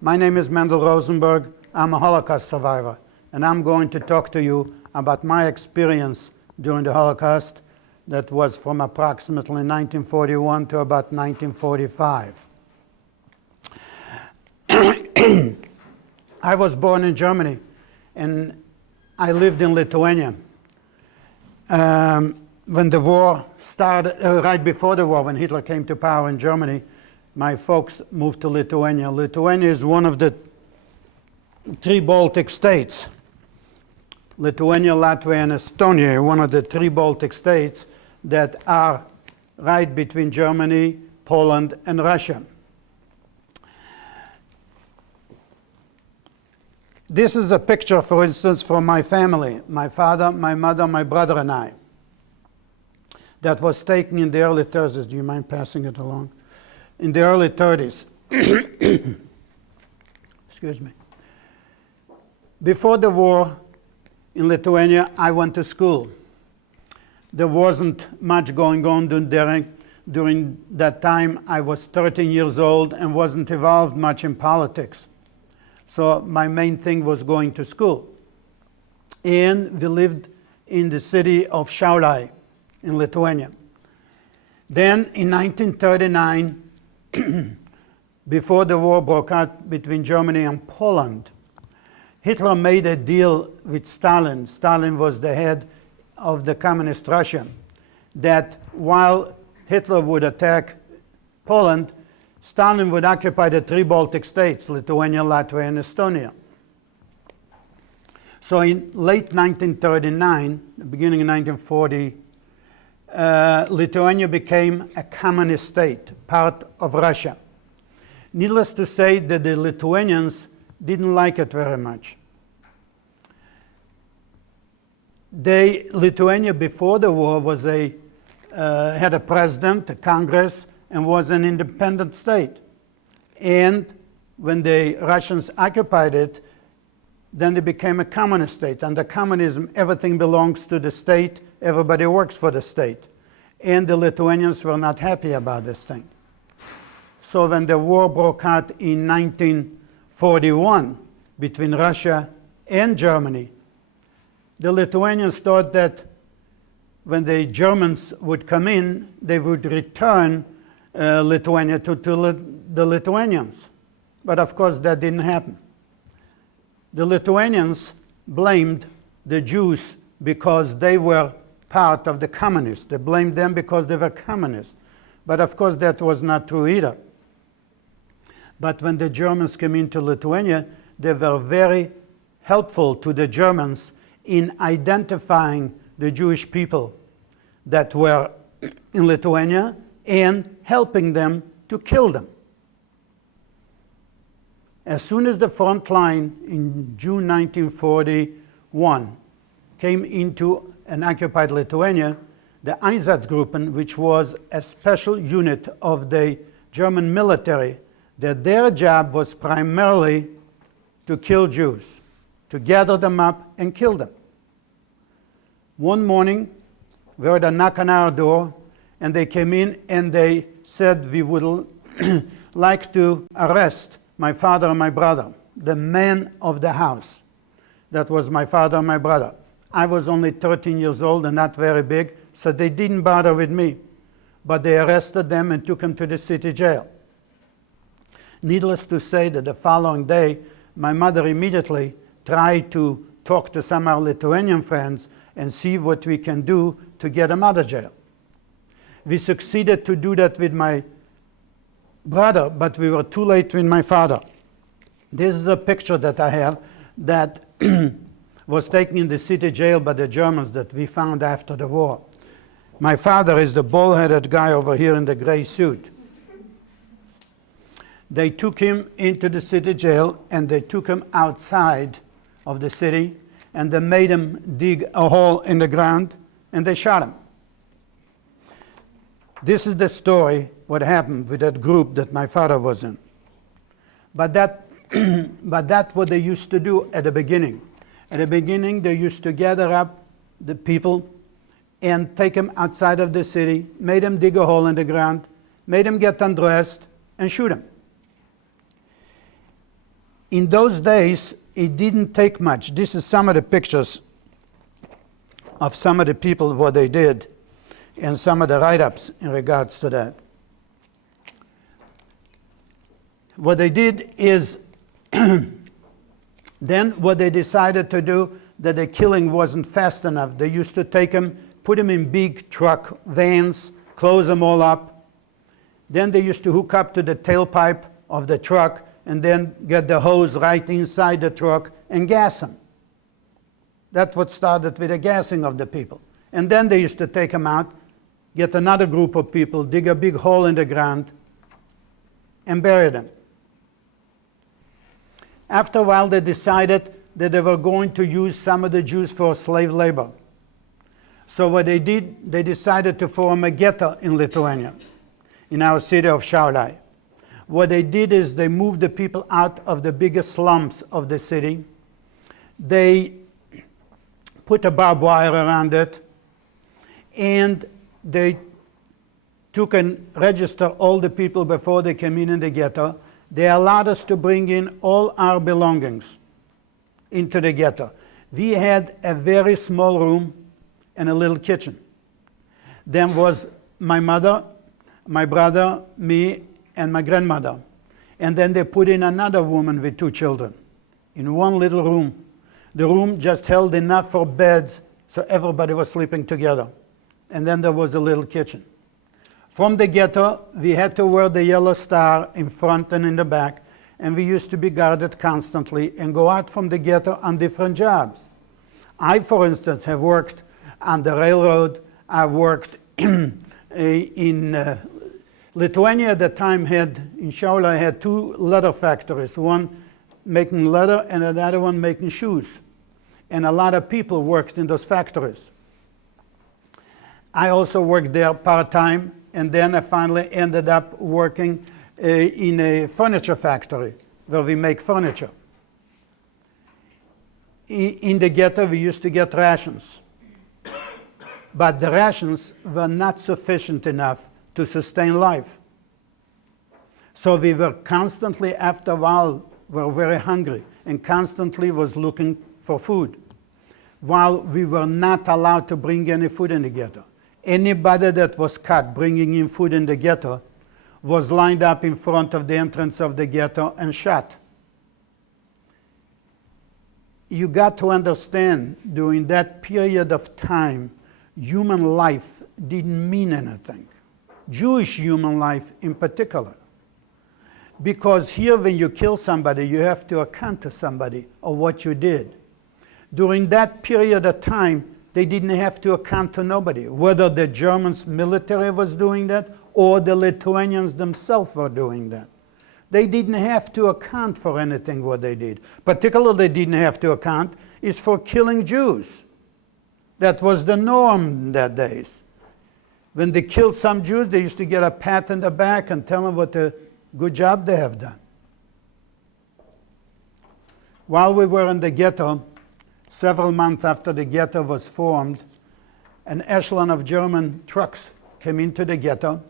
My name is Mendel Rosenberg. I'm a Holocaust survivor, and I'm going to talk to you about my experience during the Holocaust that was from approximately 1941 to about 1945. I was born in Germany, and I lived in Lithuania. When the war started, right before the war, when Hitler came to power in Germany, my folks moved to Lithuania. Lithuania is one of the three Baltic states. Lithuania, Latvia, and Estonia are one of the three Baltic states that are right between Germany, Poland, and Russia. This is a picture, for instance, from my family, my father, my mother, my brother, and I. That was taken in the early 30s. Do you mind passing it along? In the early 30s. Excuse me. Before the war in Lithuania, I went to school. There wasn't much going on during that time. I was 13 years old and wasn't involved much in politics. So my main thing was going to school. And we lived in the city of Šiauliai in Lithuania. Then in 1939, before the war broke out between Germany and Poland, Hitler made a deal with Stalin. Stalin was the head of the communist Russia, that while Hitler would attack Poland, Stalin would occupy the three Baltic states, Lithuania, Latvia, and Estonia. So in late 1939, the beginning of 1940, Lithuania became a communist state, part of Russia. Needless to say that the Lithuanians didn't like it very much. Lithuania before the war was had a president, a Congress, and was an independent state. And when the Russians occupied it, then it became a communist state. Under communism, everything belongs to the state, everybody works for the state. And the Lithuanians were not happy about this thing. So when the war broke out in 1941 between Russia and Germany, the Lithuanians thought that when the Germans would come in, they would return Lithuania to the Lithuanians. But of course that didn't happen. The Lithuanians blamed the Jews because they were part of the communists. They blamed them because they were communists. But of course that was not true either. But when the Germans came into Lithuania, they were very helpful to the Germans in identifying the Jewish people that were in Lithuania and helping them to kill them. As soon as the front line in June 1941 came into an occupied Lithuania, the Einsatzgruppen, which was a special unit of the German military, that their job was primarily to kill Jews, to gather them up and kill them. One morning, we heard a knock on our door, and they came in and they said, "We would like to arrest my father and my brother," the man of the house. That was my father and my brother. I was only 13 years old and not very big, so they didn't bother with me. But they arrested them and took them to the city jail. Needless to say that the following day, my mother immediately tried to talk to some of our Lithuanian friends and see what we can do to get them out of jail. We succeeded to do that with my brother, but we were too late with my father. This is a picture that I have that was taken in the city jail by the Germans that we found after the war. My father is the bald-headed guy over here in the gray suit. They took him into the city jail and they took him outside of the city and they made him dig a hole in the ground and they shot him. This is the story, what happened with that group that my father was in. But that's what they used to do at the beginning. At the beginning, they used to gather up the people and take them outside of the city, made them dig a hole in the ground, made them get undressed, and shoot them. In those days, it didn't take much. This is some of the pictures of some of the people, what they did, and some of the write-ups in regards to that. What they did is, then what they decided to do, that the killing wasn't fast enough. They used to take them, put them in big truck vans, close them all up. Then they used to hook up to the tailpipe of the truck and then get the hose right inside the truck and gas them. That's what started with the gassing of the people. And then they used to take them out, get another group of people, dig a big hole in the ground, and bury them. After a while, they decided that they were going to use some of the Jews for slave labor. So what they did, they decided to form a ghetto in Lithuania, in our city of Šiauliai. What they did is they moved the people out of the biggest slums of the city. They put a barbed wire around it, and they took and registered all the people before they came in the ghetto. They allowed us to bring in all our belongings into the ghetto. We had a very small room and a little kitchen. Then was my mother, my brother, me, and my grandmother. And then they put in another woman with 2 children in one little room. The room just held enough for beds, so everybody was sleeping together. And then there was a little kitchen. From the ghetto, we had to wear the yellow star in front and in the back, and we used to be guarded constantly and go out from the ghetto on different jobs. I, for instance, have worked on the railroad. I've worked in Lithuania at the time in Šiauliai had 2 leather factories, one making leather and another one making shoes. And a lot of people worked in those factories. I also worked there part-time, and then I finally ended up working in a furniture factory where we make furniture. In the ghetto, we used to get rations. But the rations were not sufficient enough to sustain life. So we were constantly, after a while, were very hungry and constantly was looking for food, while we were not allowed to bring any food in the ghetto. Anybody that was caught bringing in food in the ghetto was lined up in front of the entrance of the ghetto and shot. You got to understand, during that period of time, human life didn't mean anything. Jewish human life in particular. Because here when you kill somebody, you have to account to somebody of what you did. During that period of time, they didn't have to account to nobody, whether the Germans military was doing that or the Lithuanians themselves were doing that. They didn't have to account for anything what they did. Particularly they didn't have to account is for killing Jews. That was the norm in that days. When they killed some Jews, they used to get a pat on the back and tell them what a good job they have done. While we were in the ghetto, several months after the ghetto was formed, an echelon of German trucks came into the ghetto,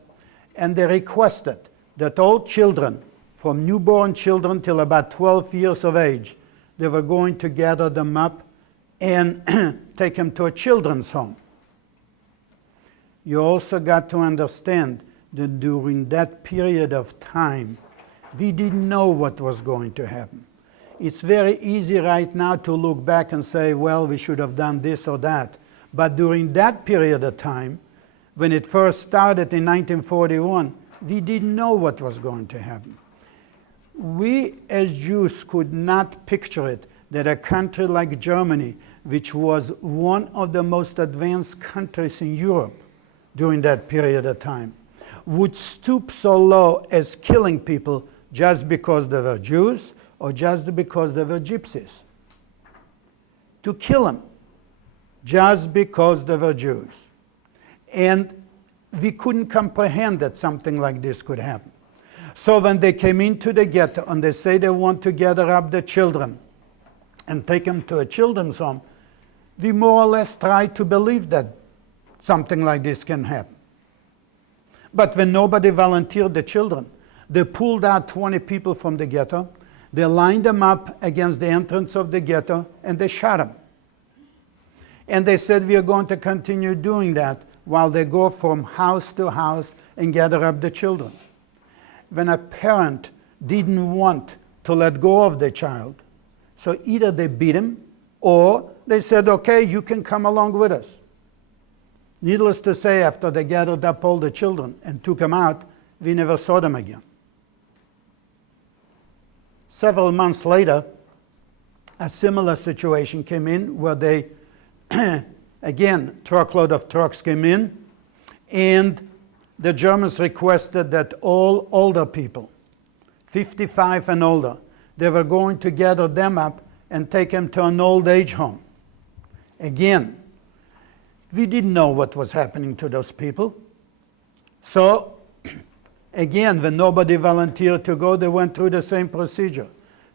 and they requested that all children, from newborn children till about 12 years of age, they were going to gather them up and take them to a children's home. You also got to understand that during that period of time, we didn't know what was going to happen. It's very easy right now to look back and say, well, we should have done this or that. But during that period of time, when it first started in 1941, we didn't know what was going to happen. We as Jews could not picture it that a country like Germany, which was one of the most advanced countries in Europe during that period of time, would stoop so low as killing people just because they were Jews or just because they were gypsies. To kill them just because they were Jews. And we couldn't comprehend that something like this could happen. So when they came into the ghetto and they say they want to gather up the children and take them to a children's home, we more or less tried to believe that something like this can happen. But when nobody volunteered the children, they pulled out 20 people from the ghetto. They lined them up against the entrance of the ghetto and they shot them. And they said, we are going to continue doing that while they go from house to house and gather up the children. When a parent didn't want to let go of the child, so either they beat him or they said, okay, you can come along with us. Needless to say, after they gathered up all the children and took them out, we never saw them again. Several months later, a similar situation came in where they, again, truckload of trucks came in, and the Germans requested that all older people, 55 and older, they were going to gather them up and take them to an old age home. Again, we didn't know what was happening to those people. So, again, when nobody volunteered to go, they went through the same procedure.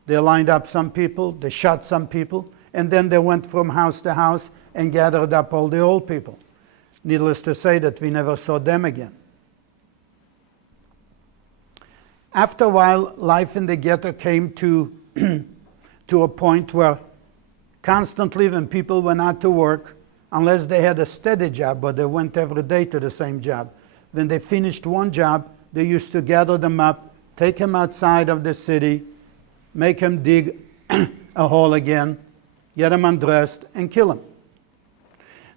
They lined up some people, they shot some people, and then they went from house to house and gathered up all the old people. Needless to say that we never saw them again. After a while, life in the ghetto came to a point where constantly when people went out to work, unless they had a steady job or they went every day to the same job, when they finished one job, they used to gather them up, take them outside of the city, make them dig a hole again, get them undressed, and kill them.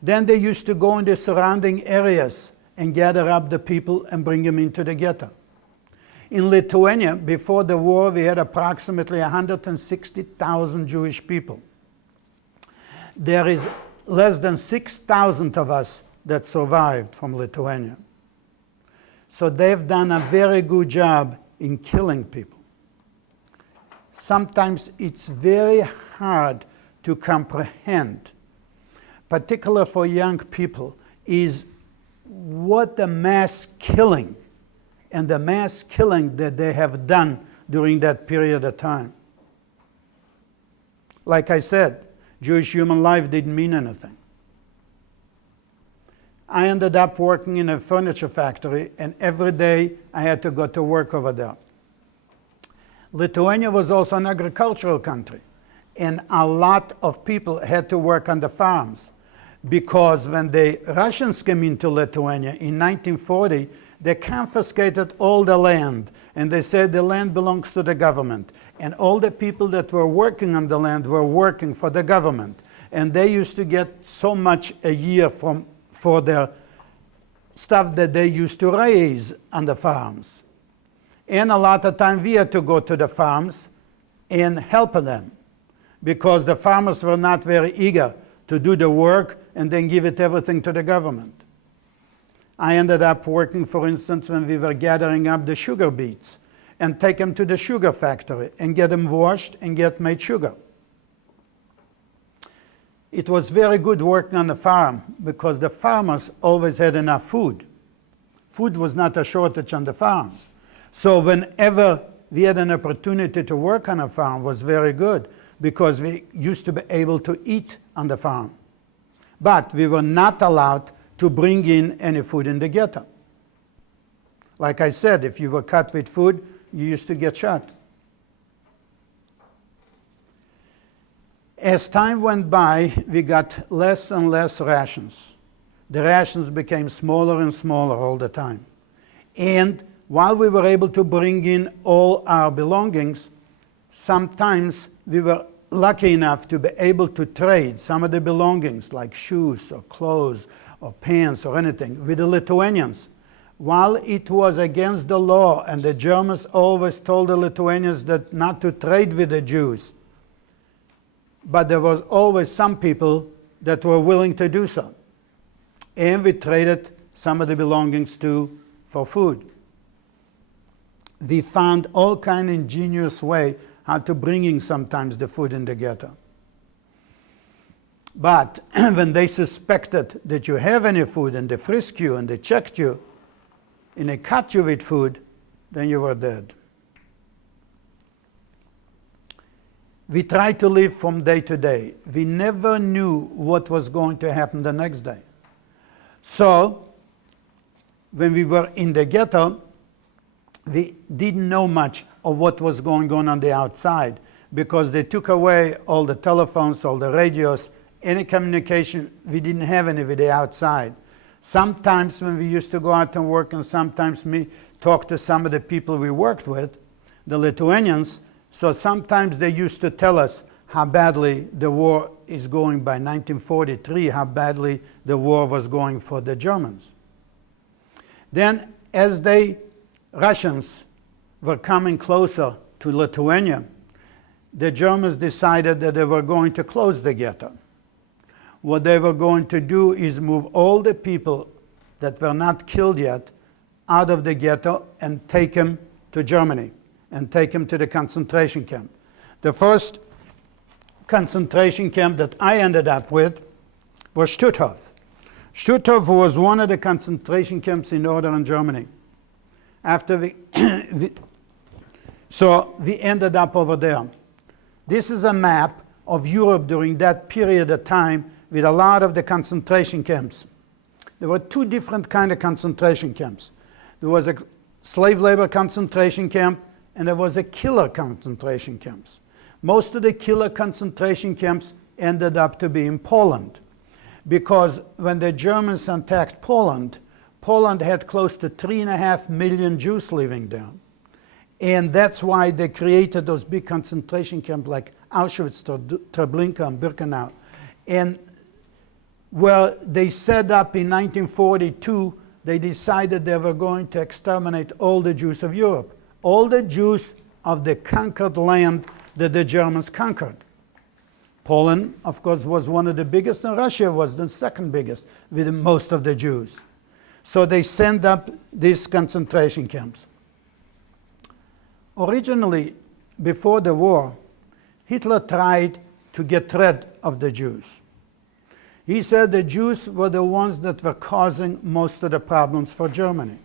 Then they used to go in the surrounding areas and gather up the people and bring them into the ghetto. In Lithuania, before the war, we had approximately 160,000 Jewish people. There is less than 6,000 of us that survived from Lithuania. So they've done a very good job in killing people. Sometimes it's very hard to comprehend, particularly for young people, is what the mass killing and the mass killing that they have done during that period of time. Like I said, Jewish human life didn't mean anything. I ended up working in a furniture factory, and every day I had to go to work over there. Lithuania was also an agricultural country, and a lot of people had to work on the farms, because when the Russians came into Lithuania in 1940, they confiscated all the land, and they said the land belongs to the government. And all the people that were working on the land were working for the government. And they used to get so much a year for their stuff that they used to raise on the farms. And a lot of time we had to go to the farms and help them, because the farmers were not very eager to do the work and then give it everything to the government. I ended up working, for instance, when we were gathering up the sugar beets and take them to the sugar factory and get them washed and get made sugar. It was very good working on the farm because the farmers always had enough food. Food was not a shortage on the farms. So whenever we had an opportunity to work on a farm, it was very good because we used to be able to eat on the farm. But we were not allowed to bring in any food in the ghetto. Like I said, if you were caught with food, you used to get shot. As time went by, we got less and less rations. The rations became smaller and smaller all the time. And while we were able to bring in all our belongings, sometimes we were lucky enough to be able to trade some of the belongings, like shoes or clothes or pants or anything, with the Lithuanians. While it was against the law, and the Germans always told the Lithuanians that not to trade with the Jews, but there was always some people that were willing to do so. And we traded some of the belongings too for food. We found all kind of ingenious way how to bring in sometimes the food in the ghetto. But when they suspected that you have any food and they frisked you and they checked you and they caught you with food, then you were dead. We tried to live from day to day. We never knew what was going to happen the next day. So, when we were in the ghetto, we didn't know much. of what was going on the outside, because they took away all the telephones, all the radios, any communication. We didn't have any with the outside. Sometimes when we used to go out and work, and sometimes me talk to some of the people we worked with, the Lithuanians, so sometimes they used to tell us how badly the war is going by 1943, how badly the war was going for the Germans. Then as the Russians were coming closer to Lithuania, the Germans decided that they were going to close the ghetto. What they were going to do is move all the people that were not killed yet out of the ghetto and take them to Germany and take them to the concentration camp. The first concentration camp that I ended up with was Stutthof. Stutthof was one of the concentration camps in northern Germany. After we ended up over there. This is a map of Europe during that period of time with a lot of the concentration camps. There were two different kind of concentration camps. There was a slave labor concentration camp, and there was a killer concentration camps. Most of the killer concentration camps ended up to be in Poland, because when the Germans attacked Poland, Poland had close to 3.5 million Jews living there. And that's why they created those big concentration camps like Auschwitz, Treblinka, and Birkenau. And where they set up in 1942, they decided they were going to exterminate all the Jews of Europe, all the Jews of the conquered land that the Germans conquered. Poland, of course, was one of the biggest, and Russia was the second biggest with most of the Jews. So they sent up these concentration camps. Originally, before the war, Hitler tried to get rid of the Jews. He said the Jews were the ones that were causing most of the problems for Germany.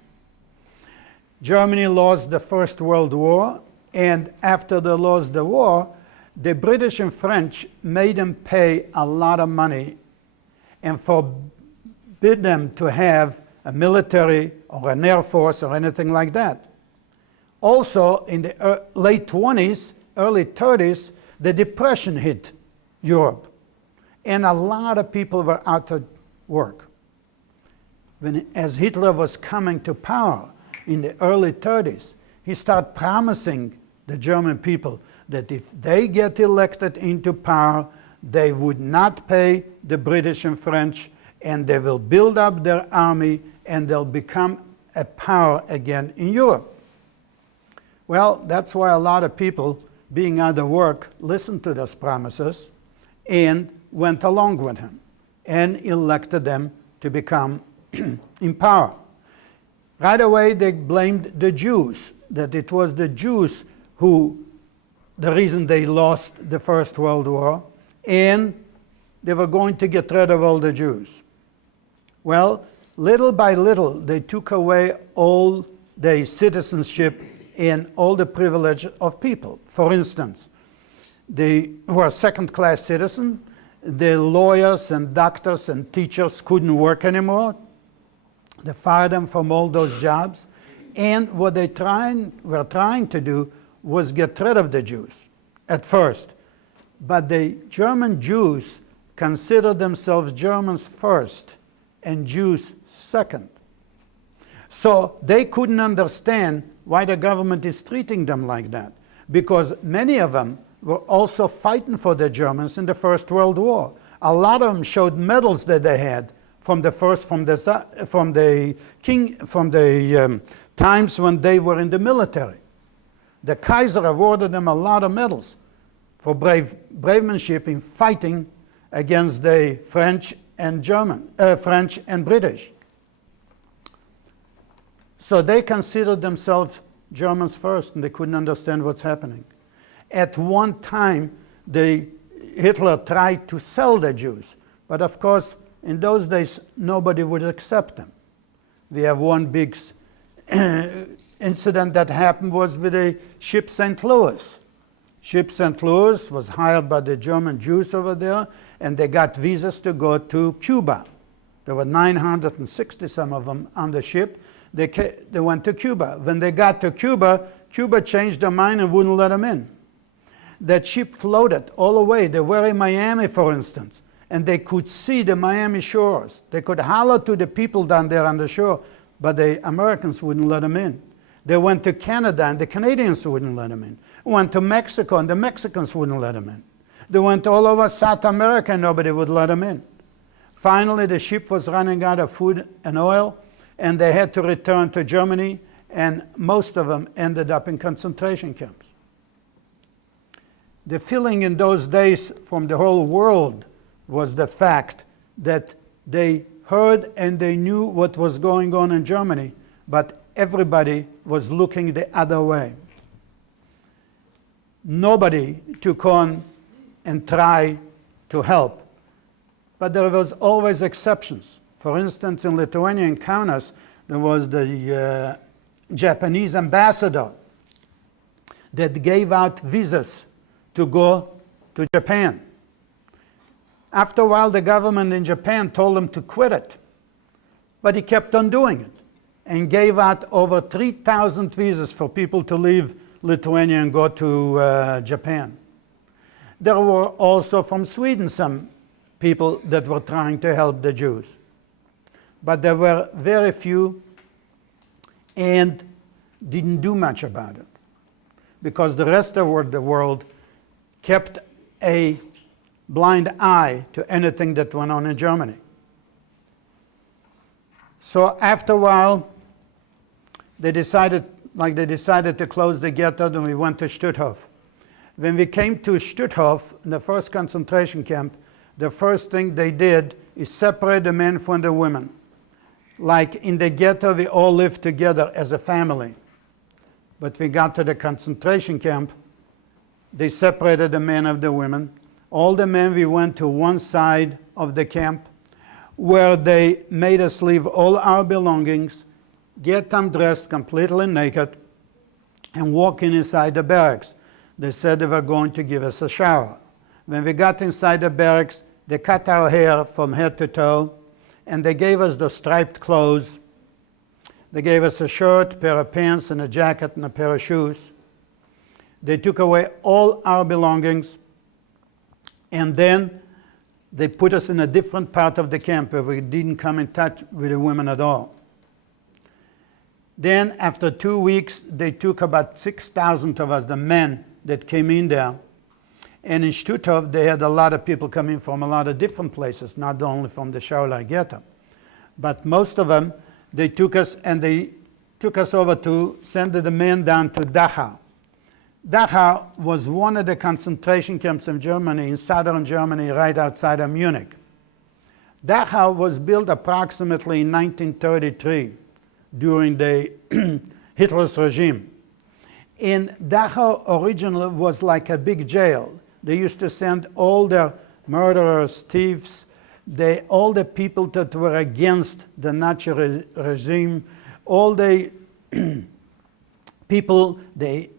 Germany lost the First World War, and after they lost the war, the British and French made them pay a lot of money and forbid them to have a military or an air force or anything like that. Also, in the late 20s, early 30s, the Depression hit Europe, and a lot of people were out of work. As Hitler was coming to power in the early 30s, he started promising the German people that if they get elected into power, they would not pay the British and French, and they will build up their army, and they'll become a power again in Europe. Well, that's why a lot of people, being out of work, listened to those promises and went along with him and elected them to become in power. Right away, they blamed the Jews, that it was the Jews who, the reason they lost the First World War, and they were going to get rid of all the Jews. Well, little by little, they took away all the citizenship and all the privilege of people. For instance, they were second-class citizens. The lawyers and doctors and teachers couldn't work anymore. They fired them from all those jobs. And what they were trying to do was get rid of the Jews at first. But the German Jews considered themselves Germans first and Jews second. So they couldn't understand why the government is treating them like that, because many of them were also fighting for the Germans in the First World War. A lot of them showed medals that they had from the times when they were in the military. The Kaiser awarded them a lot of medals for bravemanship in fighting against the French and French and British. So they considered themselves Germans first, and they couldn't understand what's happening. At one time, Hitler tried to sell the Jews, but of course, in those days, nobody would accept them. We have one big incident that happened was with the ship St. Louis. Ship St. Louis was hired by the German Jews over there, and they got visas to go to Cuba. There were 960 some of them on the ship. They went to Cuba. When they got to Cuba, Cuba changed their mind and wouldn't let them in. That ship floated all the way. They were in Miami, for instance, and they could see the Miami shores. They could holler to the people down there on the shore, but the Americans wouldn't let them in. They went to Canada, and the Canadians wouldn't let them in. Went to Mexico, and the Mexicans wouldn't let them in. They went all over South America, and nobody would let them in. Finally, the ship was running out of food and oil, and they had to return to Germany, and most of them ended up in concentration camps. The feeling in those days from the whole world was the fact that they heard and they knew what was going on in Germany, but everybody was looking the other way. Nobody took on and tried to help, but there was always exceptions. For instance, in Lithuania and Kaunas, there was the Japanese ambassador that gave out visas to go to Japan. After a while, the government in Japan told him to quit it, but he kept on doing it and gave out over 3,000 visas for people to leave Lithuania and go to Japan. There were also from Sweden some people that were trying to help the Jews, but there were very few and didn't do much about it because the rest of the world kept a blind eye to anything that went on in Germany. So after a while, they decided to close the ghetto, and we went to Stutthof. When we came to Stutthof, in the first concentration camp, the first thing they did is separate the men from the women. Like in the ghetto, we all lived together as a family. But we got to the concentration camp, they separated the men and the women. All the men, we went to one side of the camp where they made us leave all our belongings, get undressed completely naked, and walk inside the barracks. They said they were going to give us a shower. When we got inside the barracks, they cut our hair from head to toe, and they gave us the striped clothes. They gave us a shirt, pair of pants, and a jacket, and a pair of shoes. They took away all our belongings, and then they put us in a different part of the camp where we didn't come in touch with the women at all. Then, after 2 weeks, they took about 6,000 of us, the men that came in there. And in Stutthof, they had a lot of people coming from a lot of different places, not only from the Shaolai ghetto. But most of them, they took us over to send the men down to Dachau. Dachau was one of the concentration camps in Germany, in southern Germany, right outside of Munich. Dachau was built approximately in 1933 during the Hitler's regime. And Dachau originally was like a big jail. They used to send all their murderers, thieves, all the people that were against the Nazi regime, all the people, they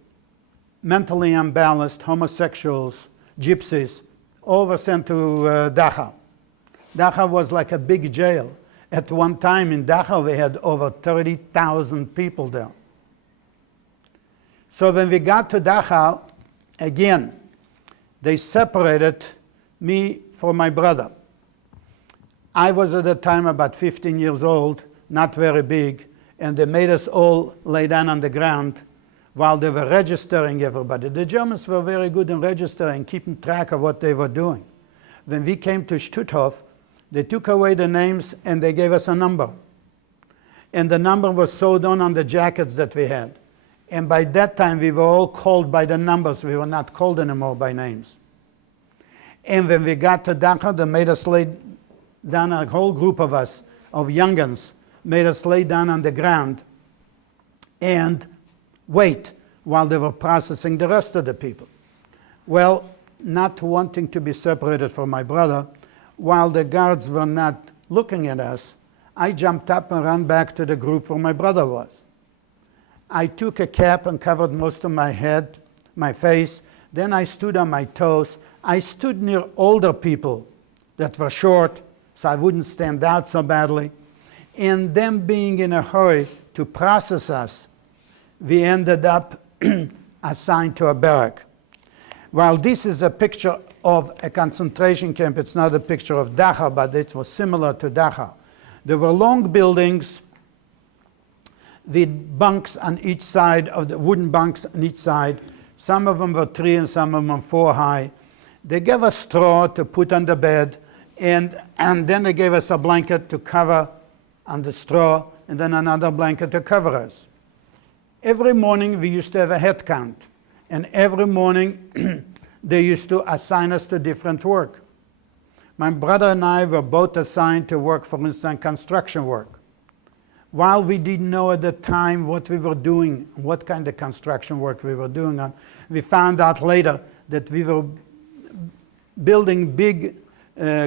mentally imbalanced, homosexuals, gypsies, all were sent to Dachau. Dachau was like a big jail. At one time in Dachau, we had over 30,000 people there. So when we got to Dachau, again, they separated me from my brother. I was at the time about 15 years old, not very big, and they made us all lay down on the ground while they were registering everybody. The Germans were very good in registering, keeping track of what they were doing. When we came to Stutthof, they took away the names and they gave us a number. And the number was sewed on the jackets that we had. And by that time, we were all called by the numbers. We were not called anymore by names. And when we got to Dachau, they made us lay down, a whole group of us, of young'uns, made us lay down on the ground and wait while they were processing the rest of the people. Well, not wanting to be separated from my brother, while the guards were not looking at us, I jumped up and ran back to the group where my brother was. I took a cap and covered most of my head, my face. Then I stood on my toes. I stood near older people that were short, so I wouldn't stand out so badly. And them being in a hurry to process us, we ended up assigned to a barrack. While this is a picture of a concentration camp, it's not a picture of Dachau, but it was similar to Dachau. There were long buildings with bunks on each side, of the wooden bunks on each side. Some of them were 3 and some of them 4 high. They gave us straw to put on the bed, and then they gave us a blanket to cover on the straw, and then another blanket to cover us. Every morning we used to have a head count, and every morning they used to assign us to different work. My brother and I were both assigned to work, for instance, construction work. While we didn't know at the time what we were doing, what kind of construction work we were doing on, we found out later that we were building big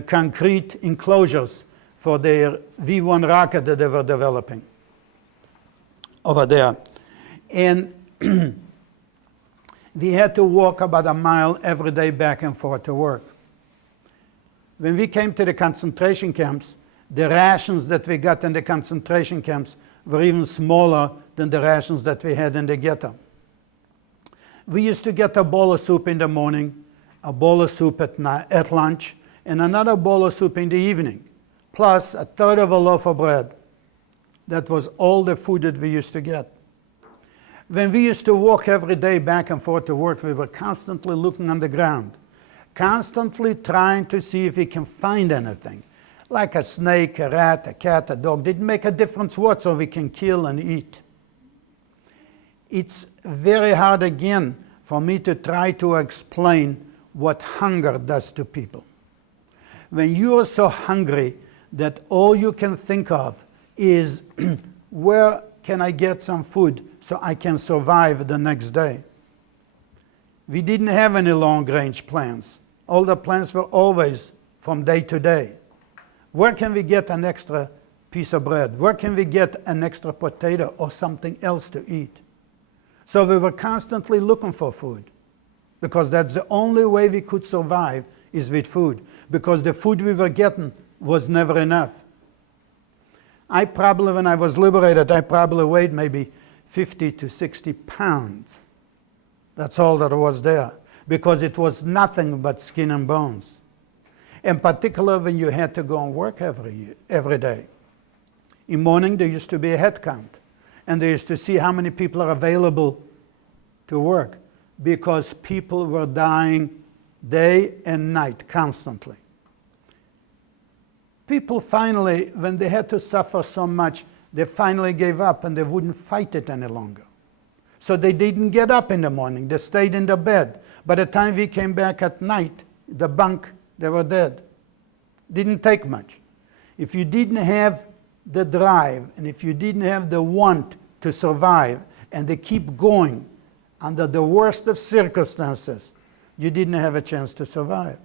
concrete enclosures for their V1 rocket that they were developing over there. And we had to walk about a mile every day back and forth to work. When we came to the concentration camps, the rations that we got in the concentration camps were even smaller than the rations that we had in the ghetto. We used to get a bowl of soup in the morning, a bowl of soup at lunch, and another bowl of soup in the evening, plus a third of a loaf of bread. That was all the food that we used to get. When we used to walk every day back and forth to work, we were constantly looking on the ground, constantly trying to see if we can find anything, like a snake, a rat, a cat, a dog. Didn't make a difference what, so we can kill and eat. It's very hard again for me to try to explain what hunger does to people. When you are so hungry that all you can think of is where can I get some food so I can survive the next day? We didn't have any long-range plans. All the plans were always from day to day. Where can we get an extra piece of bread? Where can we get an extra potato or something else to eat? So we were constantly looking for food, because that's the only way we could survive is with food, because the food we were getting was never enough. When I was liberated, I probably weighed maybe 50 to 60 pounds. That's all that was there, because it was nothing but skin and bones. In particular, when you had to go and work every day. In morning, there used to be a head count, and they used to see how many people are available to work, because people were dying day and night constantly. People finally, when they had to suffer so much, they finally gave up and they wouldn't fight it any longer. So they didn't get up in the morning, they stayed in the bed. By the time we came back at night, the bunk, they were dead. Didn't take much. If you didn't have the drive, and if you didn't have the want to survive, and to keep going under the worst of circumstances, you didn't have a chance to survive.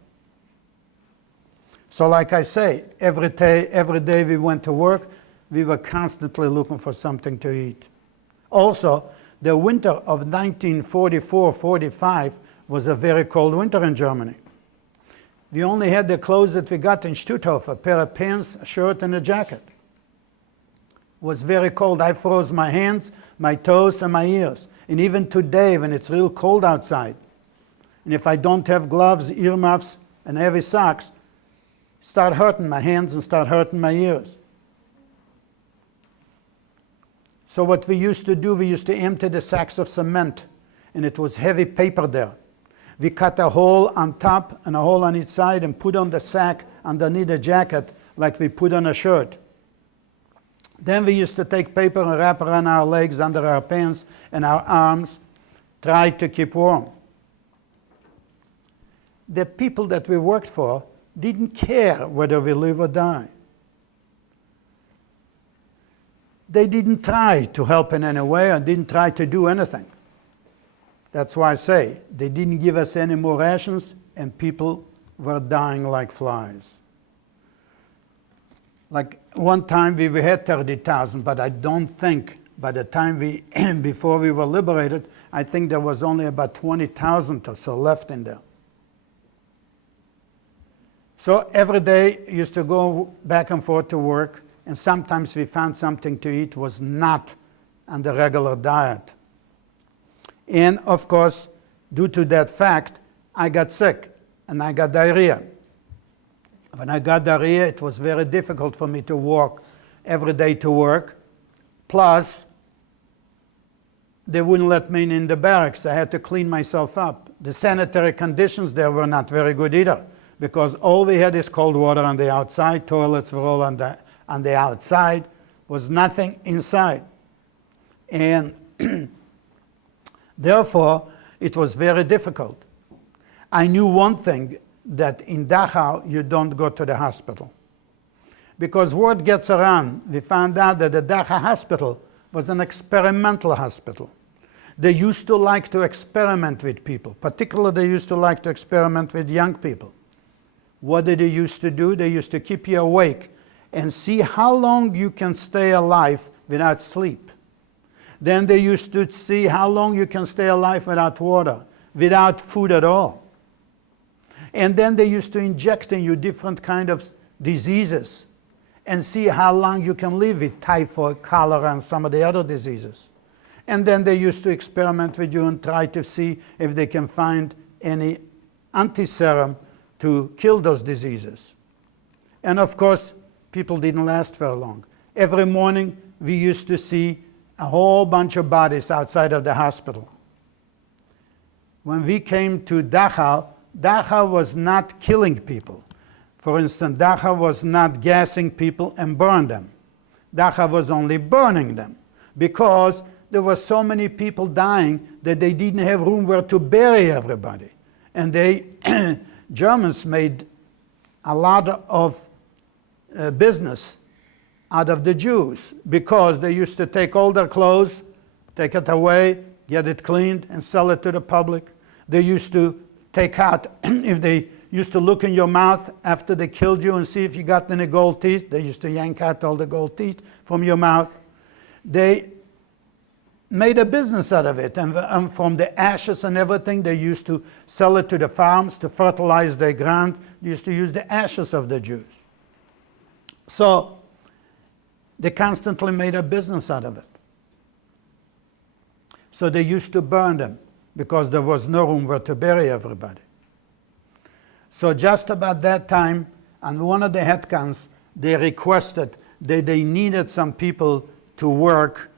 So like I say, every day we went to work, we were constantly looking for something to eat. Also, the winter of 1944-45 was a very cold winter in Germany. We only had the clothes that we got in Stutthof, a pair of pants, a shirt, and a jacket. It was very cold. I froze my hands, my toes, and my ears. And even today, when it's real cold outside, and if I don't have gloves, earmuffs, and heavy socks, start hurting my hands and start hurting my ears. So what we used to do, we used to empty the sacks of cement, and it was heavy paper there. We cut a hole on top and a hole on each side and put on the sack underneath the jacket like we put on a shirt. Then we used to take paper and wrap around our legs, under our pants and our arms, try to keep warm. The people that we worked for didn't care whether we live or die. They didn't try to help in any way and didn't try to do anything. That's why I say they didn't give us any more rations and people were dying like flies. Like one time we had 30,000, but I don't think by the time before we were liberated, I think there was only about 20,000 or so left in there. So every day used to go back and forth to work, and sometimes we found something to eat was not on the regular diet. And of course, due to that fact, I got sick and I got diarrhea. When I got diarrhea, it was very difficult for me to walk every day to work. Plus, they wouldn't let me in the barracks. I had to clean myself up. The sanitary conditions there were not very good either, because all we had is cold water on the outside, toilets were all on the outside, was nothing inside. And therefore, it was very difficult. I knew one thing, that in Dachau, you don't go to the hospital. Because word gets around, we found out that the Dachau hospital was an experimental hospital. They used to like to experiment with people. Particularly, they used to like to experiment with young people. What did they used to do? They used to keep you awake and see how long you can stay alive without sleep. Then they used to see how long you can stay alive without water, without food at all. And then they used to inject in you different kind of diseases and see how long you can live with typhoid, cholera, and some of the other diseases. And then they used to experiment with you and try to see if they can find any anti-serum to kill those diseases. And of course, people didn't last very long. Every morning, we used to see a whole bunch of bodies outside of the hospital. When we came to Dachau, Dachau was not killing people. For instance, Dachau was not gassing people and burn them. Dachau was only burning them, because there were so many people dying that they didn't have room where to bury everybody. And they, Germans made a lot of business out of the Jews, because they used to take all their clothes, take it away, get it cleaned, and sell it to the public. They used to take out, if they used to look in your mouth after they killed you and see if you got any gold teeth, they used to yank out all the gold teeth from your mouth. They made a business out of it, and from the ashes and everything, they used to sell it to the farms to fertilize their ground. They used to use the ashes of the Jews. So they constantly made a business out of it. So they used to burn them, because there was no room where to bury everybody. So just about that time, on one of the headcons, they requested that they needed some people to work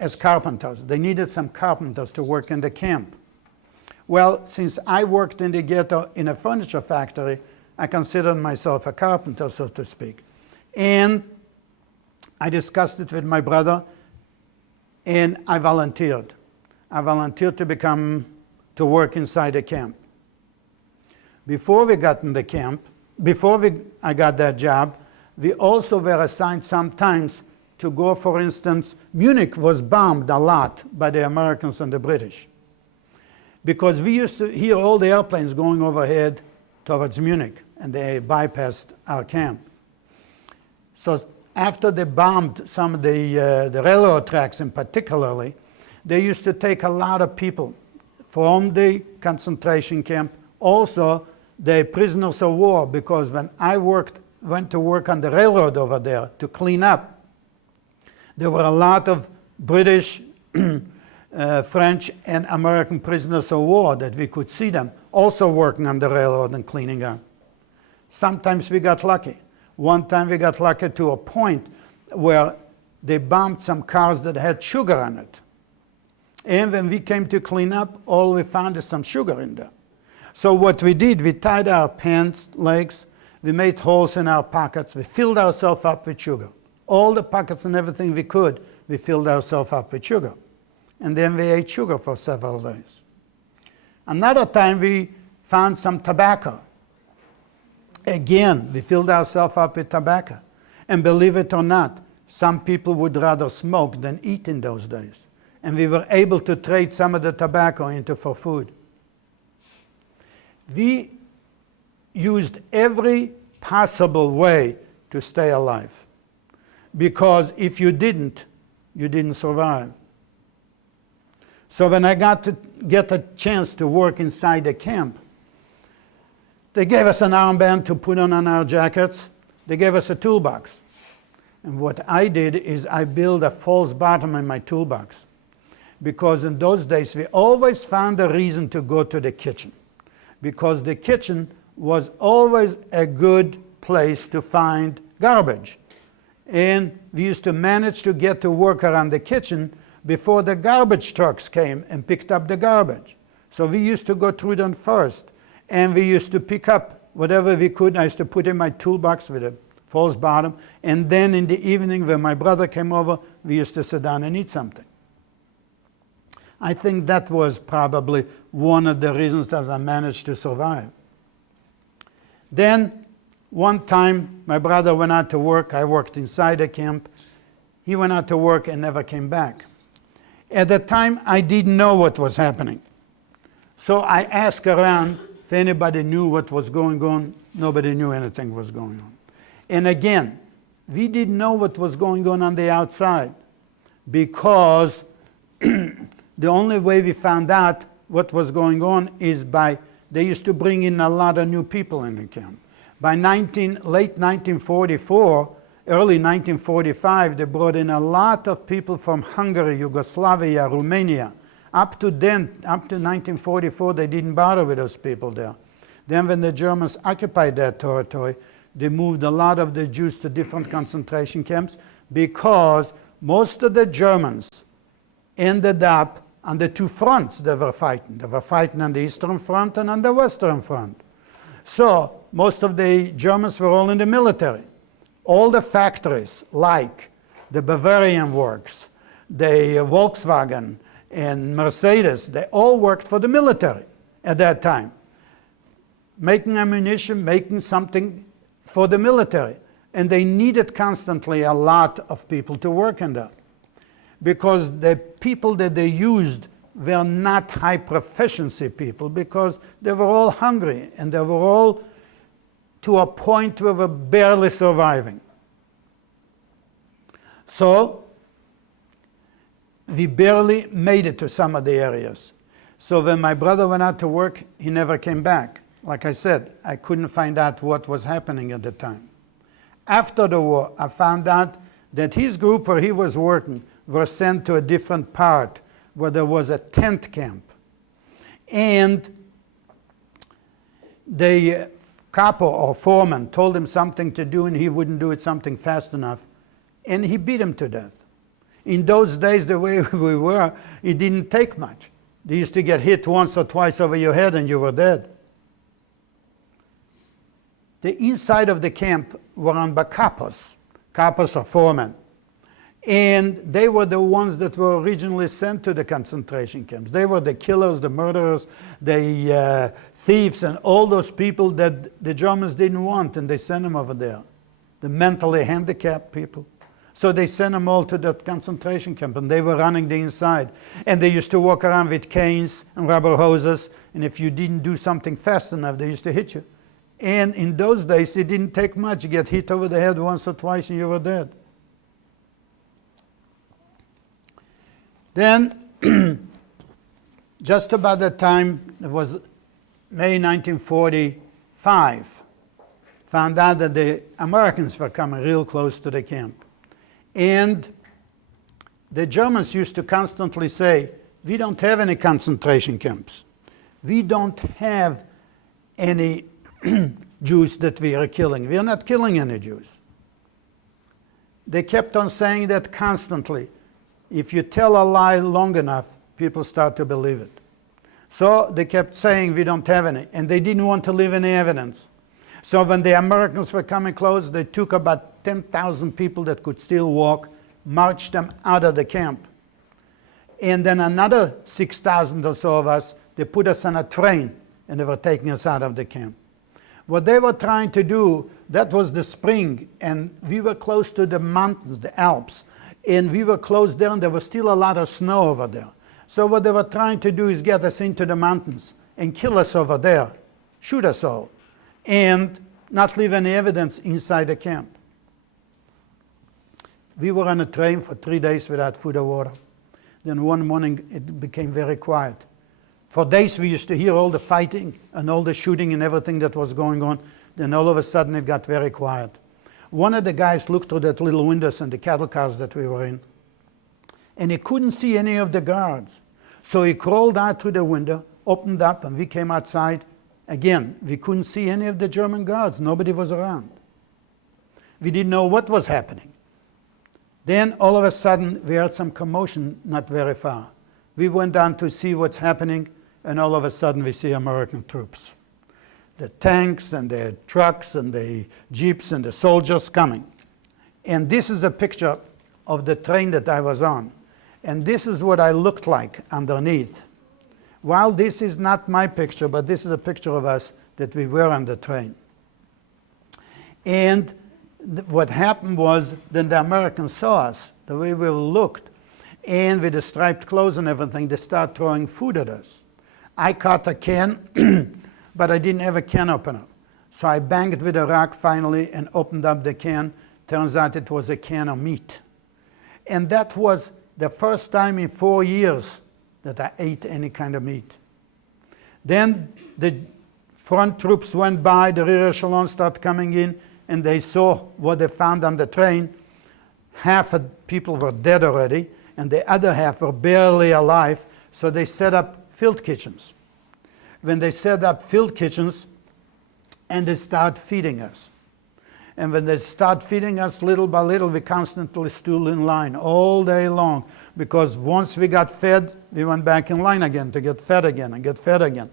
as carpenters. They needed some carpenters to work in the camp. Well, since I worked in the ghetto in a furniture factory, I considered myself a carpenter, so to speak. And I discussed it with my brother, and I volunteered. I volunteered to work inside the camp. Before we got in the camp, I got that job, we also were assigned sometimes to go, for instance, Munich was bombed a lot by the Americans and the British, because we used to hear all the airplanes going overhead towards Munich, and they bypassed our camp. So after they bombed some of the railroad tracks in particularly, they used to take a lot of people from the concentration camp, also the prisoners of war, because when I went to work on the railroad over there to clean up, there were a lot of British, French, and American prisoners of war that we could see them also working on the railroad and cleaning up. Sometimes we got lucky. One time we got lucky to a point where they bombed some cars that had sugar on it. And when we came to clean up, all we found is some sugar in there. So what we did, we tied our pants, legs, we made holes in our pockets, we filled ourselves up with sugar. All the pockets and everything we could, we filled ourselves up with sugar. And then we ate sugar for several days. Another time we found some tobacco. Again, we filled ourselves up with tobacco. And believe it or not, some people would rather smoke than eat in those days. And we were able to trade some of the tobacco for food. We used every possible way to stay alive, because if you didn't survive. So when I got to get a chance to work inside the camp, they gave us an armband to put on our jackets. They gave us a toolbox. And what I did is I built a false bottom in my toolbox, because in those days we always found a reason to go to the kitchen, because the kitchen was always a good place to find garbage. And we used to manage to get to work around the kitchen before the garbage trucks came and picked up the garbage. So we used to go through them first, and we used to pick up whatever we could. I used to put in my toolbox with a false bottom, and then in the evening when my brother came over, we used to sit down and eat something. I think that was probably one of the reasons that I managed to survive. Then one time my brother went out to work. I worked inside the camp. He went out to work and never came back. At the time, I didn't know what was happening. So I asked around if anybody knew what was going on. Nobody knew anything was going on. And again, we didn't know what was going on the outside, because the only way we found out what was going on is they used to bring in a lot of new people in the camp. By late 1944, early 1945, they brought in a lot of people from Hungary, Yugoslavia, Romania. Up to 1944, they didn't bother with those people there. Then when the Germans occupied that territory, they moved a lot of the Jews to different concentration camps, because most of the Germans ended up on the two fronts they were fighting. They were fighting on the Eastern Front and on the Western Front. So most of the Germans were all in the military. All the factories, like the Bavarian Works, the Volkswagen and Mercedes, they all worked for the military at that time, making ammunition, making something for the military. And they needed constantly a lot of people to work in that, because the people that they used were not high proficiency people, because they were all hungry and they were all to a point where they were barely surviving. So we barely made it to some of the areas. So when my brother went out to work, he never came back. Like I said, I couldn't find out what was happening at the time. After the war, I found out that his group where he was working were sent to a different part where there was a tent camp. And the capo or foreman told him something to do, and he wouldn't do it something fast enough, and he beat him to death. In those days, the way we were, it didn't take much. They used to get hit once or twice over your head and you were dead. The inside of the camp were run by capos. Capos are foremen. And they were the ones that were originally sent to the concentration camps. They were the killers, the murderers, the thieves, and all those people that the Germans didn't want, and they sent them over there. The mentally handicapped people. So they sent them all to that concentration camp, and they were running the inside. And they used to walk around with canes and rubber hoses, and if you didn't do something fast enough, they used to hit you. And in those days, it didn't take much. You get hit over the head once or twice, and you were dead. Then, just about that time, it was May 1945, found out that the Americans were coming real close to the camp. And the Germans used to constantly say, we don't have any concentration camps. We don't have any Jews that we are killing. We are not killing any Jews. They kept on saying that constantly. If you tell a lie long enough, people start to believe it. So they kept saying we don't have any, and they didn't want to leave any evidence. So when the Americans were coming close, they took about 10,000 people that could still walk, marched them out of the camp. And then another 6,000 or so of us, they put us on a train, and they were taking us out of the camp. What they were trying to do, that was the spring, and we were close to the mountains, the Alps. And we were close there, and there was still a lot of snow over there. So what they were trying to do is get us into the mountains and kill us over there, shoot us all, and not leave any evidence inside the camp. We were on a train for 3 days without food or water. Then one morning it became very quiet. For days we used to hear all the fighting and all the shooting and everything that was going on. Then all of a sudden it got very quiet. One of the guys looked through that little windows in the cattle cars that we were in, and he couldn't see any of the guards. So he crawled out through the window, opened up, and we came outside. Again, we couldn't see any of the German guards. Nobody was around. We didn't know what was happening. Then all of a sudden we heard some commotion not very far. We went down to see what's happening, and all of a sudden we see American troops. The tanks and the trucks and the jeeps and the soldiers coming. And this is a picture of the train that I was on. And this is what I looked like underneath. While this is not my picture, but this is a picture of us that we were on the train. And what happened was, then the Americans saw us, the way we looked, and with the striped clothes and everything, they started throwing food at us. I caught a can, but I didn't have a can opener. So I banged with a rock finally and opened up the can. Turns out it was a can of meat. And that was the first time in 4 years that I ate any kind of meat. Then the front troops went by, the rear echelon started coming in, and they saw what they found on the train. Half of people were dead already, and the other half were barely alive, so they set up field kitchens. When they set up field kitchens, and they start feeding us. And when they start feeding us little by little, we constantly stood in line all day long, because once we got fed, we went back in line again to get fed again and get fed again.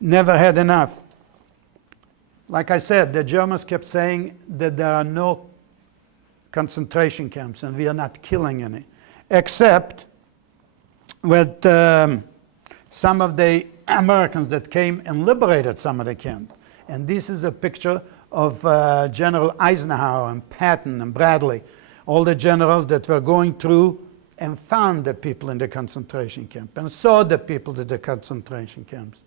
Never had enough. Like I said, the Germans kept saying that there are no concentration camps and we are not killing any, except with some of the Americans that came and liberated some of the camps. And this is a picture of General Eisenhower and Patton and Bradley, all the generals that were going through and found the people in the concentration camp and saw the people in the concentration camps.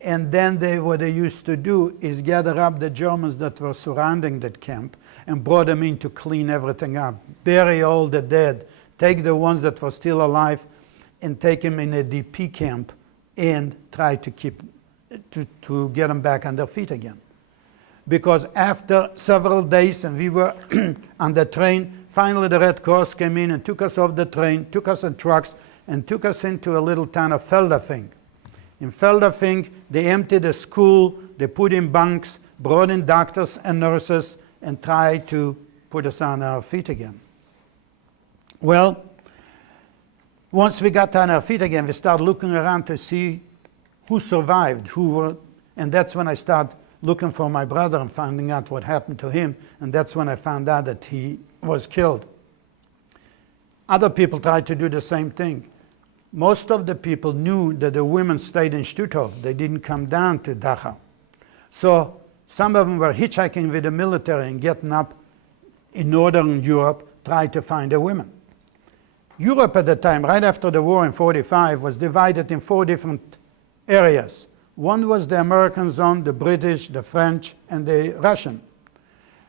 And then what they used to do is gather up the Germans that were surrounding that camp and brought them in to clean everything up, bury all the dead, take the ones that were still alive and take them in a DP camp and try to get them back on their feet again. Because after several days and we were on the train, finally the Red Cross came in and took us off the train, took us in trucks, and took us into a little town of Feldafing. In Feldafing, they emptied a school, they put in bunks, brought in doctors and nurses, and tried to put us on our feet again. Well, once we got on our feet again, we started looking around to see who survived, and that's when I started looking for my brother and finding out what happened to him, and that's when I found out that he was killed. Other people tried to do the same thing. Most of the people knew that the women stayed in Stutthof. They didn't come down to Dachau. So some of them were hitchhiking with the military and getting up in Northern Europe, trying to find the women. Europe at the time, right after the war in 1945, was divided in 4 different areas. One was the American zone, the British, the French, and the Russian.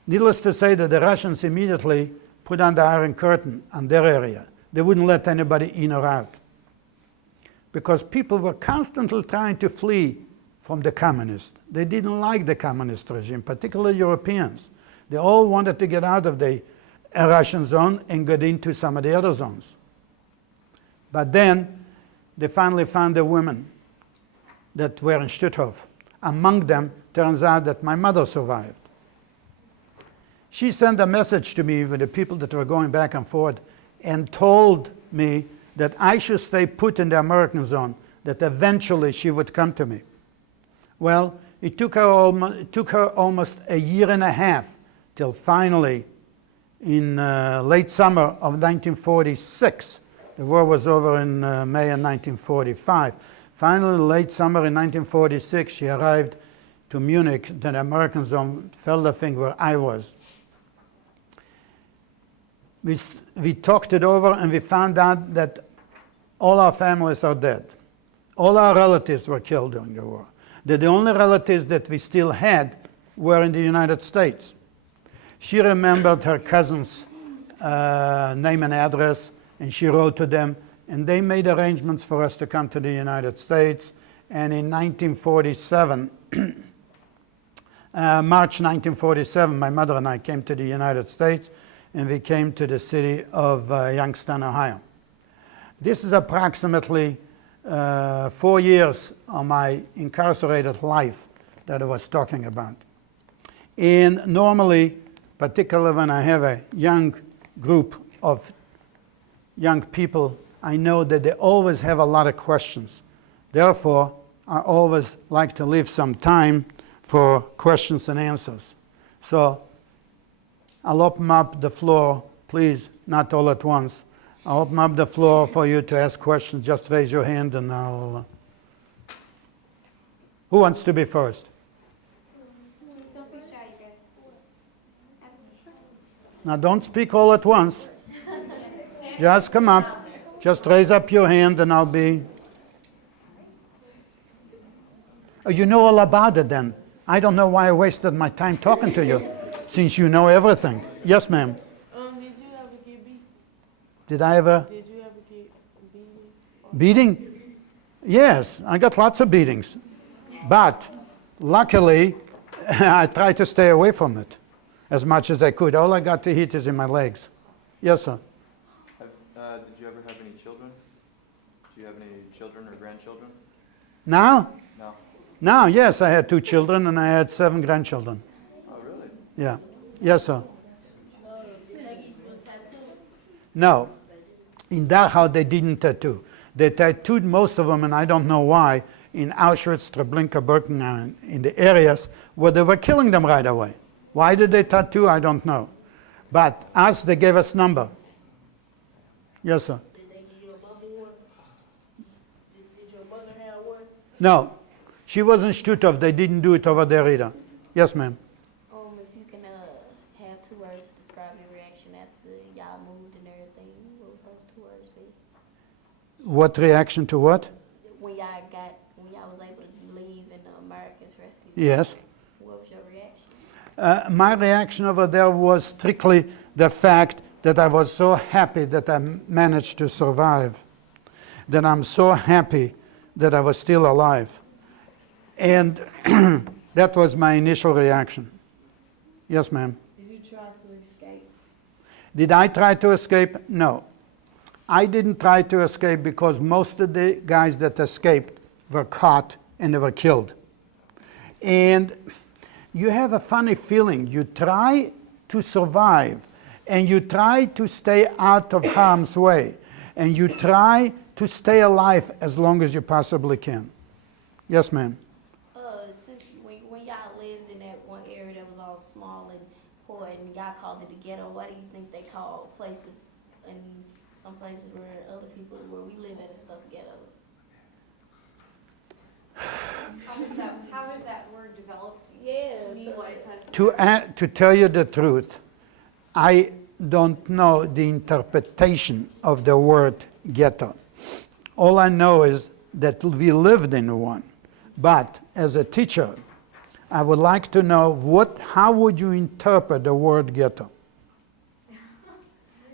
Needless to say that the Russians immediately put on the Iron Curtain on their area. They wouldn't let anybody in or out, because people were constantly trying to flee from the communists. They didn't like the communist regime, particularly Europeans. They all wanted to get out of the Russian zone and get into some of the other zones. But then they finally found the women that were in Stutthof. Among them, turns out that my mother survived. She sent a message to me with the people that were going back and forth and told me that I should stay put in the American zone, that eventually she would come to me. Well, it took her almost a year and a half till finally, in late summer of 1946, the war was over in May of 1945. Finally, late summer in 1946, she arrived to Munich, the American zone, Feldafing, where I was. We talked it over and we found out that all our families are dead. All our relatives were killed during the war. That the only relatives that we still had were in the United States. She remembered her cousin's name and address, and she wrote to them, and they made arrangements for us to come to the United States. And in 1947, March 1947, my mother and I came to the United States, and we came to the city of Youngstown, Ohio. This is approximately 4 years of my incarcerated life that I was talking about. And normally, particularly when I have a young group of young people, I know that they always have a lot of questions. Therefore, I always like to leave some time for questions and answers. So I'll open up the floor, please, not all at once. I'll open up the floor for you to ask questions. Just raise your hand and I'll... Who wants to be first? Don't be shy, guys. Now don't speak all at once. Just come up. Just raise up your hand and I'll be... Oh, you know all about it then. I don't know why I wasted my time talking to you, since you know everything. Yes, ma'am. Did you ever get beat? Did I ever... Did you ever get beaten? Beating? Yes, I got lots of beatings. But luckily, I tried to stay away from it as much as I could. All I got to hit is in my legs. Yes, sir. Did you ever have any children? Do you have any children or grandchildren? Now? No. Now, yes, I had 2 children and I had 7 grandchildren. Oh, really? Yeah. Yes, sir. No. In Dachau, they didn't tattoo. They tattooed most of them, and I don't know why, in Auschwitz, Treblinka, Birkenau, in the areas where they were killing them right away. Why did they tattoo? I don't know. But us, they gave us number. Yes, sir. Did they give you a mother one? Did your mother have one? No. She was in Stuttgart. They didn't do it over there either. Yes, ma'am. If you can have 2 words to describe your reaction after y'all moved and everything, what would those 2 words be? What reaction to what? When y'all was able to leave and the Americans rescued Yes. you, what was your reaction? My reaction over there was strictly the fact that I was so happy that I managed to survive, that I'm so happy that I was still alive. And that was my initial reaction. Yes, ma'am. Did you try to escape? Did I try to escape? No. I didn't try to escape because most of the guys that escaped were caught and they were killed. And you have a funny feeling. You try to survive and you try to stay out of harm's way and you try to stay alive as long as you possibly can. Yes, ma'am. Since when y'all lived in that one area that was all small and poor and y'all called it the ghetto, what do you think they call places and some places where other people, where we live at and stuff, ghettos? How is that word developed? Yeah. To mean what it does. To tell you the truth, I don't know the interpretation of the word ghetto. All I know is that we lived in one. But as a teacher, I would like to know how would you interpret the word ghetto?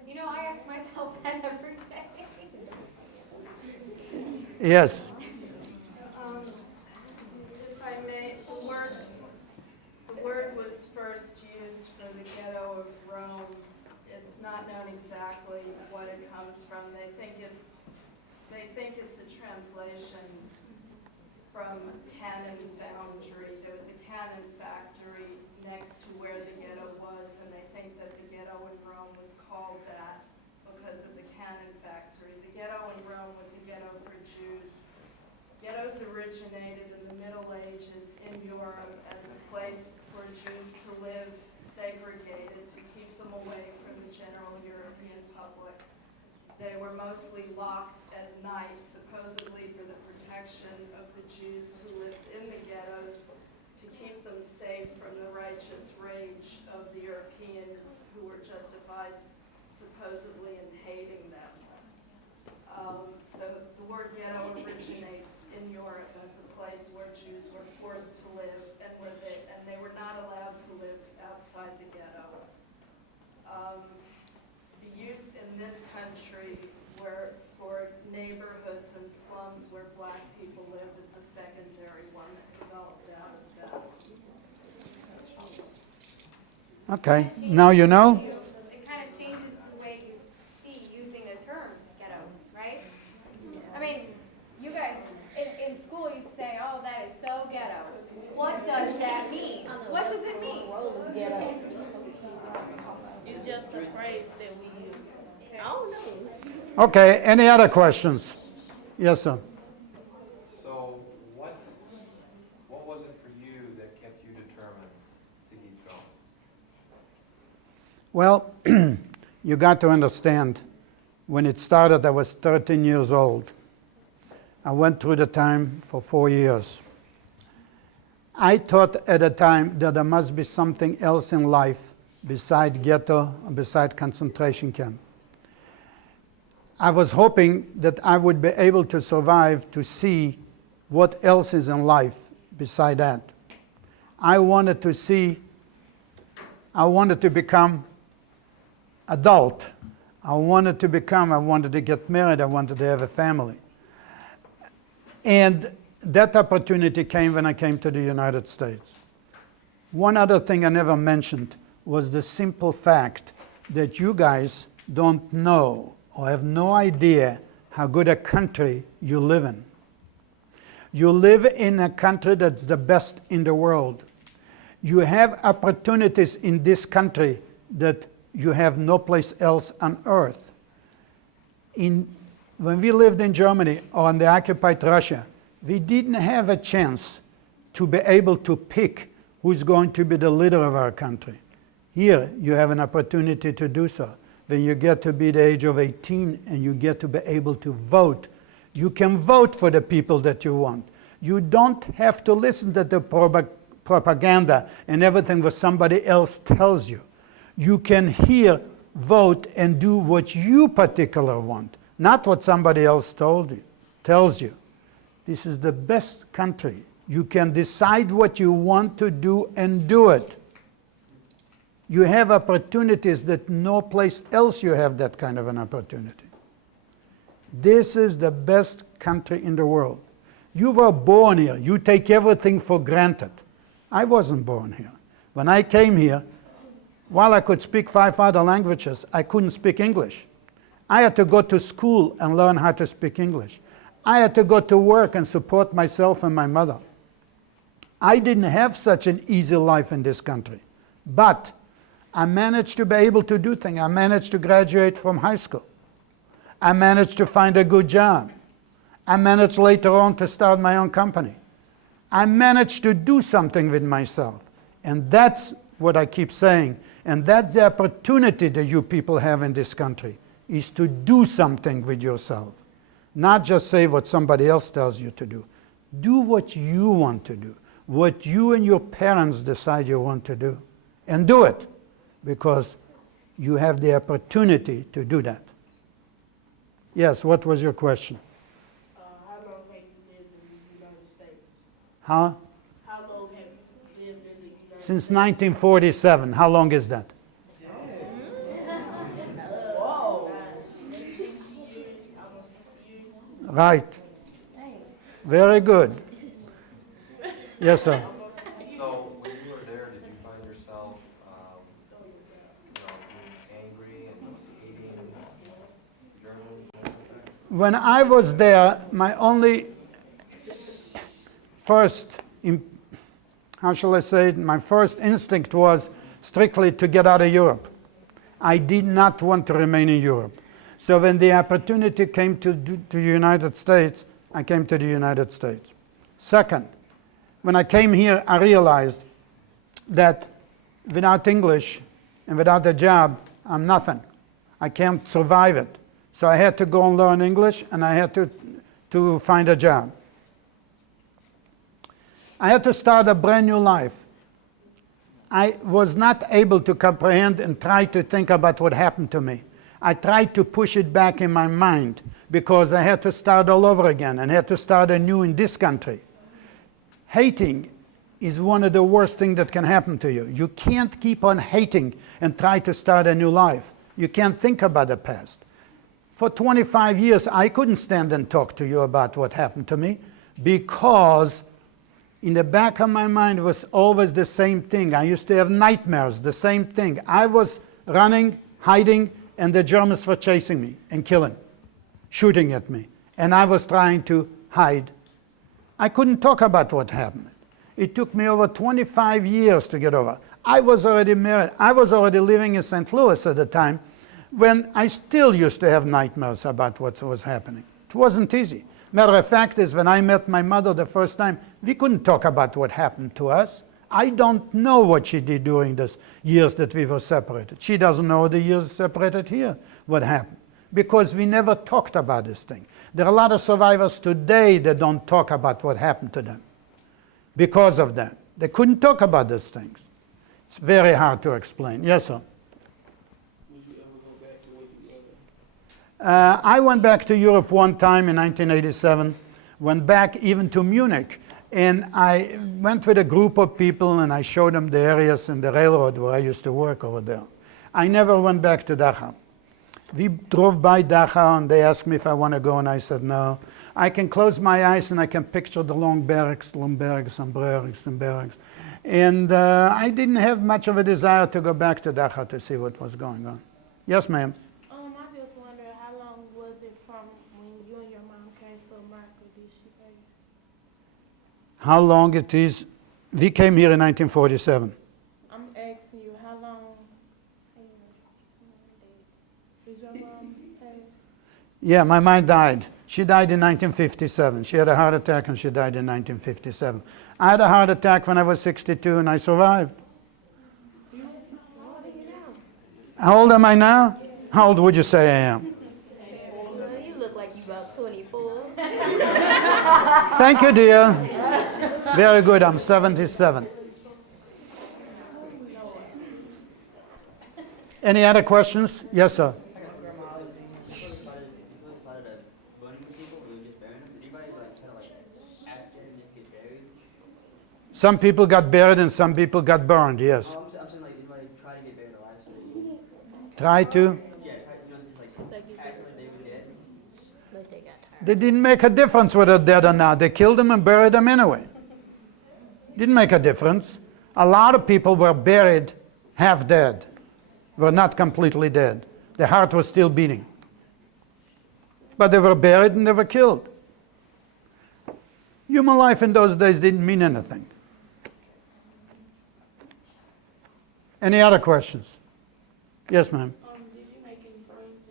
You know, I ask myself that every day. Yes. If I may, the word was first used for the ghetto of Rome. It's not known exactly what it comes from. They think it's a translation from cannon foundry. There was a cannon factory next to where the ghetto was, and they think that the ghetto in Rome was called that because of the cannon factory. The ghetto in Rome was a ghetto for Jews. Ghettos originated in the Middle Ages in Europe as a place for Jews to live segregated, to keep them away from the general European public. They were mostly locked at night, supposedly for the protection of the Jews who lived in the ghettos, to keep them safe from the righteous rage of the Europeans who were justified supposedly in hating them. So the word ghetto originates in Europe as a place where Jews were forced to live and they were not allowed to live outside the ghetto. The use in this country for neighborhoods and slums where black people live is a secondary one that developed out of that. Okay. Now you know? It kind of changes the way you see using the term ghetto, right? the phrase that we use. I don't know. Okay, any other questions? Yes, sir. So what was it for you that kept you determined to keep going? Well, you got to understand, when it started, I was 13 years old. I went through the time for 4 years. I thought at the time that there must be something else in life beside ghetto and beside concentration camp. I was hoping that I would be able to survive to see what else is in life beside that. I wanted to become adult. I wanted to get married, I wanted to have a family. And that opportunity came when I came to the United States. One other thing I never mentioned was the simple fact that you guys don't know or have no idea how good a country you live in. You live in a country that's the best in the world. You have opportunities in this country that you have no place else on earth. When we lived in Germany or in the occupied Russia, we didn't have a chance to be able to pick who's going to be the leader of our country. Here, you have an opportunity to do so. When you get to be the age of 18 and you get to be able to vote, you can vote for the people that you want. You don't have to listen to the propaganda and everything that somebody else tells you. You can hear, vote, and do what you particularly want, not what somebody else tells you. This is the best country. You can decide what you want to do and do it. You have opportunities that no place else you have that kind of an opportunity. This is the best country in the world. You were born here. You take everything for granted. I wasn't born here. When I came here, while I could speak 5 other languages, I couldn't speak English. I had to go to school and learn how to speak English. I had to go to work and support myself and my mother. I didn't have such an easy life in this country. But I managed to be able to do things. I managed to graduate from high school. I managed to find a good job. I managed later on to start my own company. I managed to do something with myself. And that's what I keep saying. And that's the opportunity that you people have in this country, is to do something with yourself. Not just say what somebody else tells you to do. Do what you want to do, what you and your parents decide you want to do. And do it, because you have the opportunity to do that. Yes, what was your question? How long have you lived in the United States? Huh? How long have you lived in the United States? Since 1947. How long is that? Whoa. Right. Very good. Yes, sir. So when you were there, did you find yourself, being angry and hating Germans? When I was there, my only my first instinct was strictly to get out of Europe. I did not want to remain in Europe. So when the opportunity came to the United States, I came to the United States. Second, when I came here, I realized that without English and without a job, I'm nothing. I can't survive it. So I had to go and learn English, and I had to find a job. I had to start a brand new life. I was not able to comprehend and try to think about what happened to me. I tried to push it back in my mind because I had to start all over again and had to start anew in this country. Hating is one of the worst things that can happen to you. You can't keep on hating and try to start a new life. You can't think about the past. For 25 years, I couldn't stand and talk to you about what happened to me because in the back of my mind was always the same thing. I used to have nightmares, the same thing. I was running, hiding, and the Germans were chasing me and killing, shooting at me. And I was trying to hide. I couldn't talk about what happened. It took me over 25 years to get over. I was already married. I was already living in St. Louis at the time when I still used to have nightmares about what was happening. It wasn't easy. Matter of fact is, when I met my mother the first time, we couldn't talk about what happened to us. I don't know what she did during those years that we were separated. She doesn't know the years separated here, what happened. Because we never talked about this thing. There are a lot of survivors today that don't talk about what happened to them because of that. They couldn't talk about these things. It's very hard to explain. Yes, sir? Would you ever go back to where you were? I went back to Europe one time in 1987, went back even to Munich, and I went with a group of people and I showed them the areas in the railroad where I used to work over there. I never went back to Dachau. We drove by Dachau and they asked me if I want to go, and I said no. I can close my eyes and I can picture the long barracks and barracks. And I didn't have much of a desire to go back to Dachau to see what was going on. Yes, ma'am? I just wonder, how long was it from when you and your mom came to America? Did she face? How long it is? We came here in 1947. I'm asking you, how long did your mom pass? Yeah, my mom died. She died in 1957. She had a heart attack and she died in 1957. I had a heart attack when I was 62 and I survived. How old am I now? How old would you say I am? Well, you look like you about 24. Thank you, dear. Very good. I'm 77. Any other questions? Yes, sir. Some people got buried and some people got burned, yes. I'm saying, like, try to get buried alive. Try to? Yeah, just like act like they were dead. But they got tired. They didn't make a difference whether they're dead or not. They killed them and buried them anyway. Didn't make a difference. A lot of people were buried half dead, were not completely dead. Their heart was still beating. But they were buried and they were killed. Human life in those days didn't mean anything. Any other questions? Yes, ma'am. Did you make any friends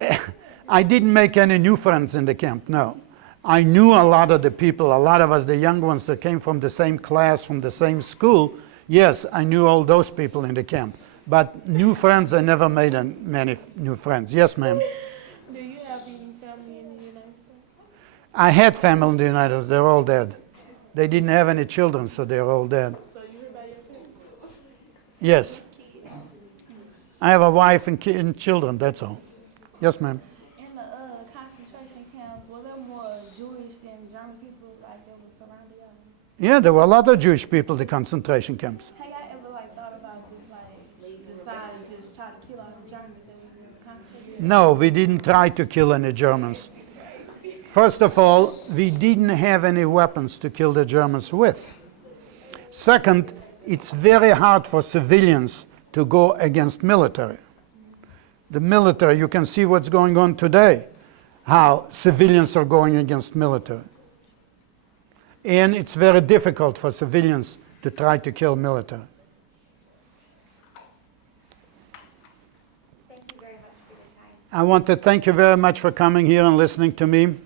in camp? I didn't make any new friends in the camp, no. I knew a lot of the people, a lot of us, the young ones that came from the same class, from the same school. Yes, I knew all those people in the camp. But new friends, I never made many new friends. Yes, ma'am. Do you have any family in the United States? I had family in the United States. They're all dead. They didn't have any children, so they're all dead. So you were by yourself? Yes. I have a wife and children, that's all. Yes, ma'am. In the concentration camps, were there more Jewish than German people like that was surrounding y'all? Yeah, there were a lot of Jewish people in the concentration camps. Have y'all ever thought about just deciding to just try to kill all the Germans that was in the concentration? No, we didn't try to kill any Germans. First of all, we didn't have any weapons to kill the Germans with. Second, it's very hard for civilians to go against military. The military, you can see what's going on today, how civilians are going against military. And it's very difficult for civilians to try to kill military. Thank you very much for your time. I want to thank you very much for coming here and listening to me.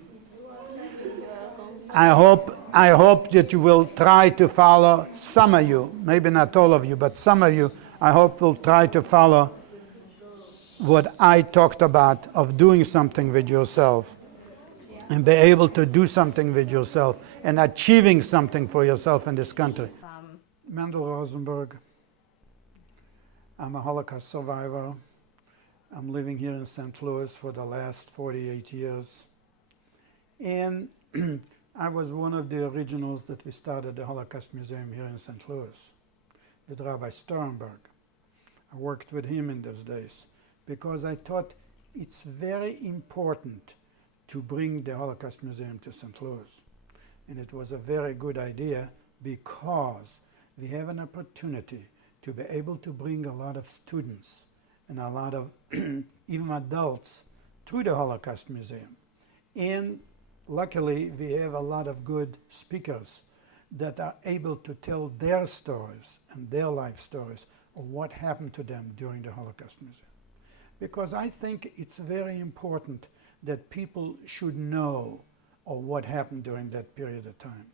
I hope that you will try to follow, some of you, maybe not all of you, but some of you, I hope will try to follow what I talked about of doing something with yourself and be able to do something with yourself and achieving something for yourself in this country. Mendel Rosenberg. I'm a Holocaust survivor. I'm living here in St. Louis for the last 48 years. And I was one of the originals that we started the Holocaust Museum here in St. Louis with Rabbi Sternberg. I worked with him in those days because I thought it's very important to bring the Holocaust Museum to St. Louis. And it was a very good idea because we have an opportunity to be able to bring a lot of students and a lot of even adults to the Holocaust Museum. And luckily, we have a lot of good speakers that are able to tell their stories and their life stories of what happened to them during the Holocaust Museum. Because I think it's very important that people should know of what happened during that period of time.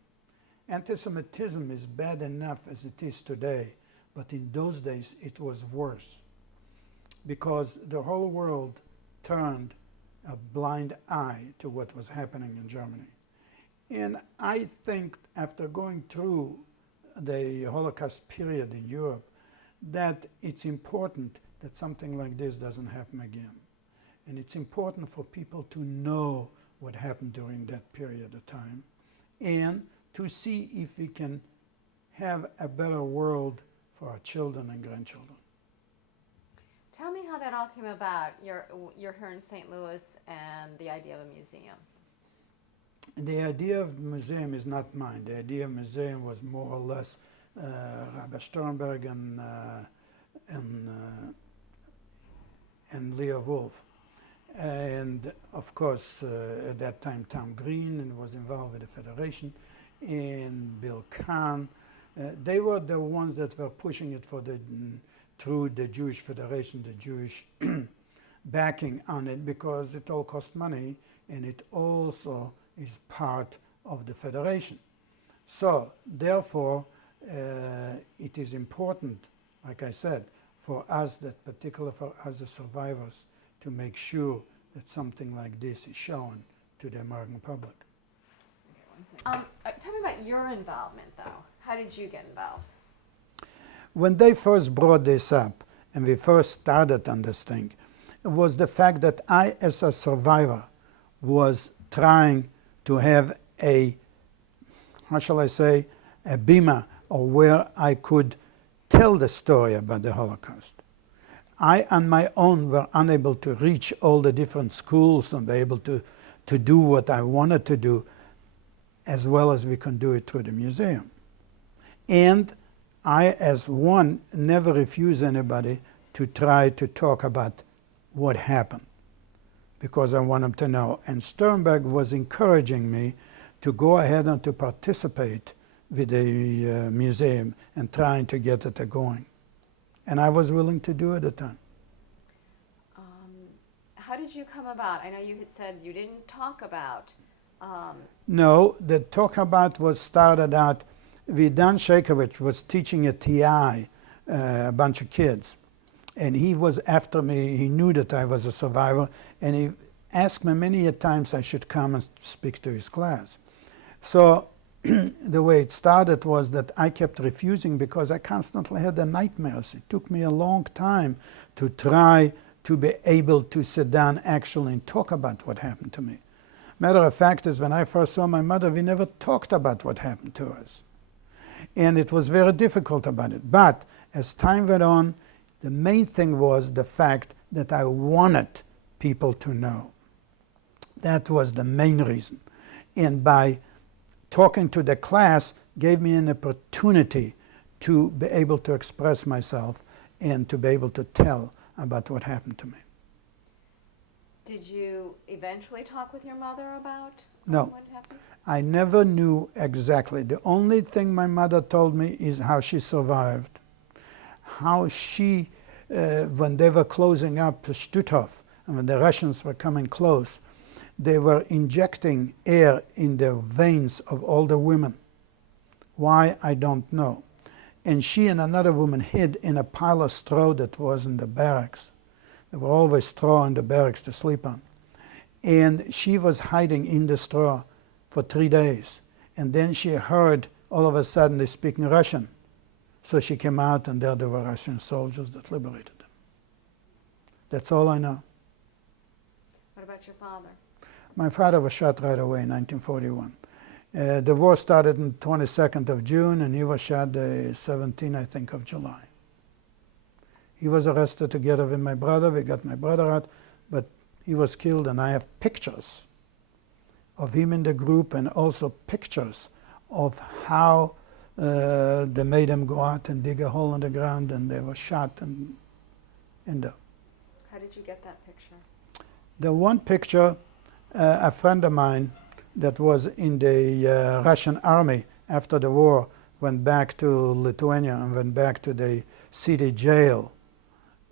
Anti-Semitism is bad enough as it is today, but in those days it was worse, because the whole world turned a blind eye to what was happening in Germany. And I think after going through the Holocaust period in Europe, that it's important that something like this doesn't happen again. And it's important for people to know what happened during that period of time and to see if we can have a better world for our children and grandchildren. Tell me how that all came about. You're here in St. Louis and the idea of a museum. The idea of the museum is not mine. The idea of museum was more or less Rabbi Sternberg and Leo Wolf. And of course, at that time, Tom Green and was involved with the Federation, and Bill Kahn. They were the ones that were pushing it through the Jewish Federation, the Jewish backing on it, because it all cost money, and it also is part of the Federation. So, therefore, it is important, like I said, for us, particularly for us as survivors, to make sure that something like this is shown to the American public. Tell me about your involvement, though. How did you get involved? When they first brought this up, and we first started on this thing, it was the fact that I, as a survivor, was trying to have a, how shall I say, a bima, or where I could tell the story about the Holocaust. I, on my own, were unable to reach all the different schools and be able to do what I wanted to do, as well as we can do it through the museum. And I, as one, never refuse anybody to try to talk about what happened, because I want them to know. And Sternberg was encouraging me to go ahead and to participate with the museum and trying to get it going. And I was willing to do it at the time. How did you come about? I know you had said you didn't talk about. No, the talk about was started out with Dan Shakovich was teaching at TI, a bunch of kids. And he was after me. He knew that I was a survivor, and he asked me many a times I should come and speak to his class. So the way it started was that I kept refusing because I constantly had the nightmares. It took me a long time to try to be able to sit down actually and talk about what happened to me. Matter of fact is, when I first saw my mother, we never talked about what happened to us. And it was very difficult about it. But as time went on, the main thing was the fact that I wanted people to know. That was the main reason. And by talking to the class gave me an opportunity to be able to express myself and to be able to tell about what happened to me. Did you eventually talk with your mother about No. what happened? I never knew exactly. The only thing my mother told me is how she survived. How she, when they were closing up Stutthof, and when the Russians were coming close, they were injecting air in the veins of all the women. Why, I don't know. And she and another woman hid in a pile of straw that was in the barracks. There were always straw in the barracks to sleep on. And she was hiding in the straw for 3 days. And then she heard all of a sudden they speaking Russian. So she came out, and there were Russian soldiers that liberated them. That's all I know. What about your father? My father was shot right away in 1941. The war started on the 22nd of June, and he was shot the 17th, I think, of July. He was arrested together with my brother. We got my brother out, but he was killed, and I have pictures of him in the group and also pictures of how they made him go out and dig a hole in the ground, and they were shot. How did you get that picture? The one picture, a friend of mine that was in the Russian army after the war, went back to Lithuania and went back to the city jail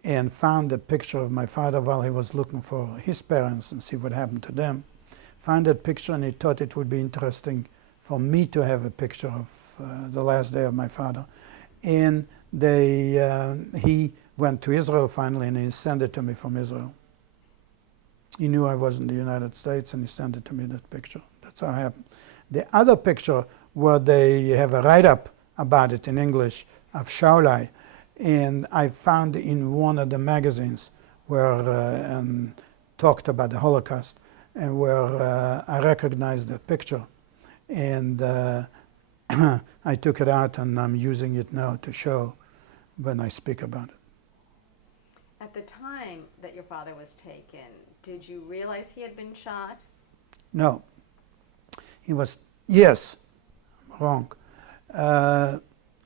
and found a picture of my father while he was looking for his parents and see what happened to them. Found that picture, and he thought it would be interesting for me to have a picture of the last day of my father. And he went to Israel finally, and he sent it to me from Israel. He knew I was in the United States, and he sent it to me, that picture. That's how it happened. The other picture, where they have a write-up about it in English of Shaulai, and I found in one of the magazines where talked about the Holocaust, and where I recognized the picture. And I took it out, and I'm using it now to show when I speak about it. At the time that your father was taken, did you realize he had been shot? No. He was, yes, wrong.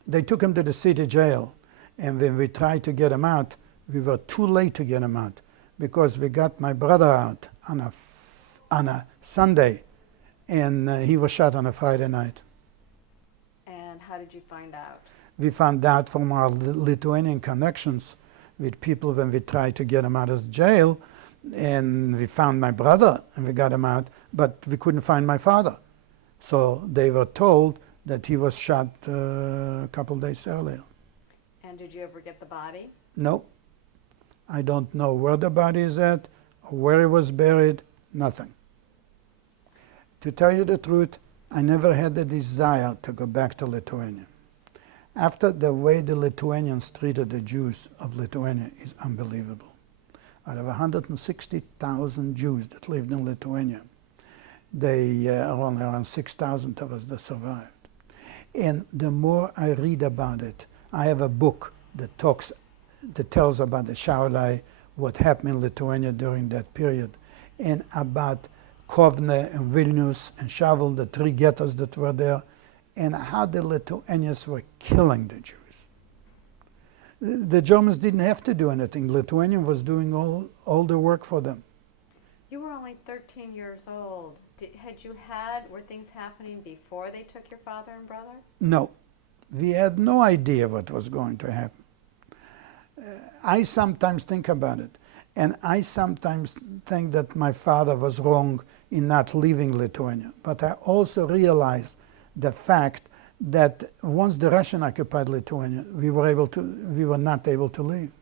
They took him to the city jail, and when we tried to get him out, we were too late to get him out, because we got my brother out on a Sunday, and he was shot on a Friday night. And how did you find out? We found out from our Lithuanian connections with people when we tried to get him out of jail, and we found my brother and we got him out, but we couldn't find my father. So they were told that he was shot a couple days earlier. And did you ever get the body? No. I don't know where the body is at, or where he was buried, nothing. To tell you the truth, I never had the desire to go back to Lithuania. After the way the Lithuanians treated the Jews of Lithuania is unbelievable. Out of 160,000 Jews that lived in Lithuania, they are only around 6,000 of us that survived. And the more I read about it, I have a book that tells about the Shaulai, what happened in Lithuania during that period, and about Kovne and Vilnius and Shavel, the three ghettos that were there, and how the Lithuanians were killing the Jews. The Germans didn't have to do anything. Lithuania was doing all the work for them. You were only 13 years old. Were things happening before they took your father and brother? No. We had no idea what was going to happen. I sometimes think about it, and I sometimes think that my father was wrong in not leaving Lithuania. But I also realize the fact that once the Russians occupied Lithuania, we were not able to leave.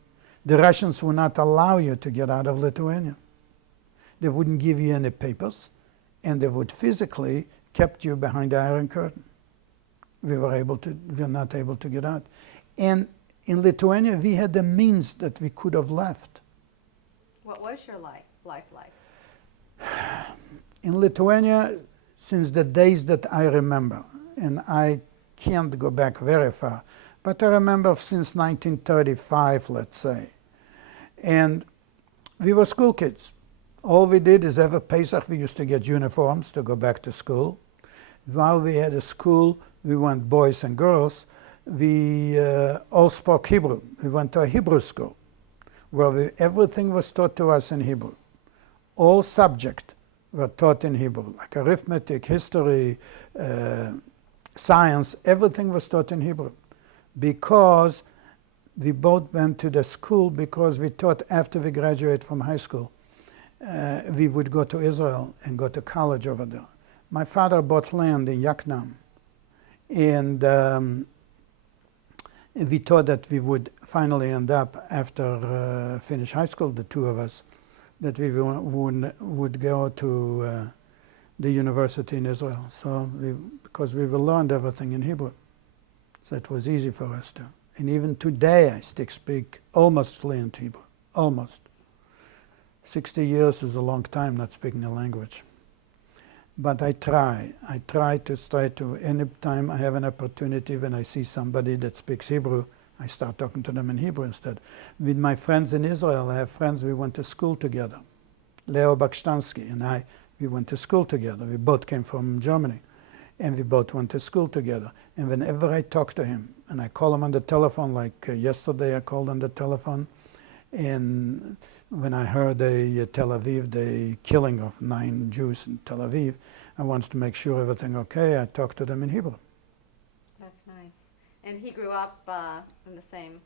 The Russians would not allow you to get out of Lithuania. They wouldn't give you any papers, and they would physically kept you behind the Iron Curtain. We were not able to get out. And in Lithuania, we had the means that we could have left. What was your life like? In Lithuania, since the days that I remember, and I can't go back very far, but I remember since 1935, let's say. And we were school kids. All we did is every Pesach we used to get uniforms to go back to school. While we had a school, we went boys and girls. We all spoke Hebrew. We went to a Hebrew school where everything was taught to us in Hebrew. All subjects were taught in Hebrew, like arithmetic, history, science, everything was taught in Hebrew. Because we both went to the school, because we thought after we graduated from high school, we would go to Israel and go to college over there. My father bought land in Yaknam, and we thought that we would finally end up, after finish high school, the two of us, that we would go to the university in Israel. So because we learned everything in Hebrew, so it was easy for us to. And even today, I still speak almost fluent Hebrew, almost. 60 years is a long time not speaking a language. But I try to, any time I have an opportunity, when I see somebody that speaks Hebrew, I start talking to them in Hebrew instead. With my friends in Israel, I have friends, we went to school together. Leo Bakshtansky and I, we went to school together. We both came from Germany, and we both went to school together. And whenever I talk to him, and I call him on the telephone, like yesterday I called on the telephone, and when I heard Tel Aviv, the killing of 9 Jews in Tel Aviv, I wanted to make sure everything okay. I talked to them in Hebrew. Nice. And he grew up in the same.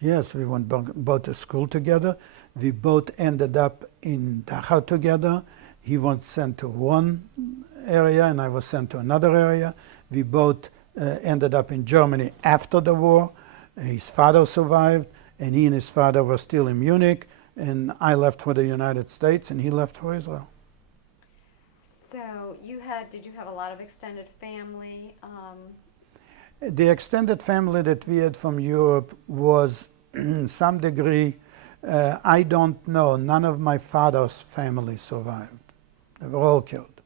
Yes, we went both to school together. We both ended up in Dachau together. He was sent to one area and I was sent to another area. We both ended up in Germany after the war. His father survived, and he and his father were still in Munich, and I left for the United States and he left for Israel. So did you have a lot of extended family? The extended family that we had from Europe was, in some degree, I don't know, none of my father's family survived. They were all killed.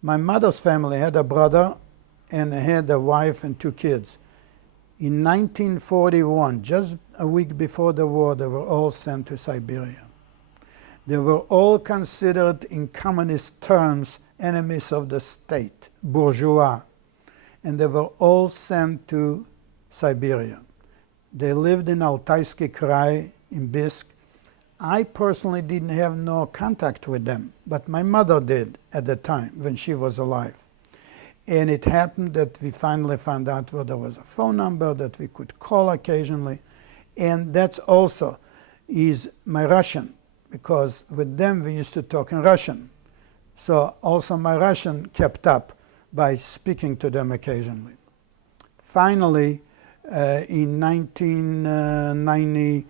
My mother's family had a brother and had a wife and 2 kids. In 1941, just a week before the war, they were all sent to Siberia. They were all considered, in communist terms, enemies of the state, bourgeois, and they were all sent to Siberia. They lived in Altaisky Krai in Bisk. I personally didn't have no contact with them, but my mother did at the time when she was alive. And it happened that we finally found out where there was a phone number that we could call occasionally. And that's also is my Russian, because with them we used to talk in Russian. So also my Russian kept up by speaking to them occasionally. Finally, in 1990,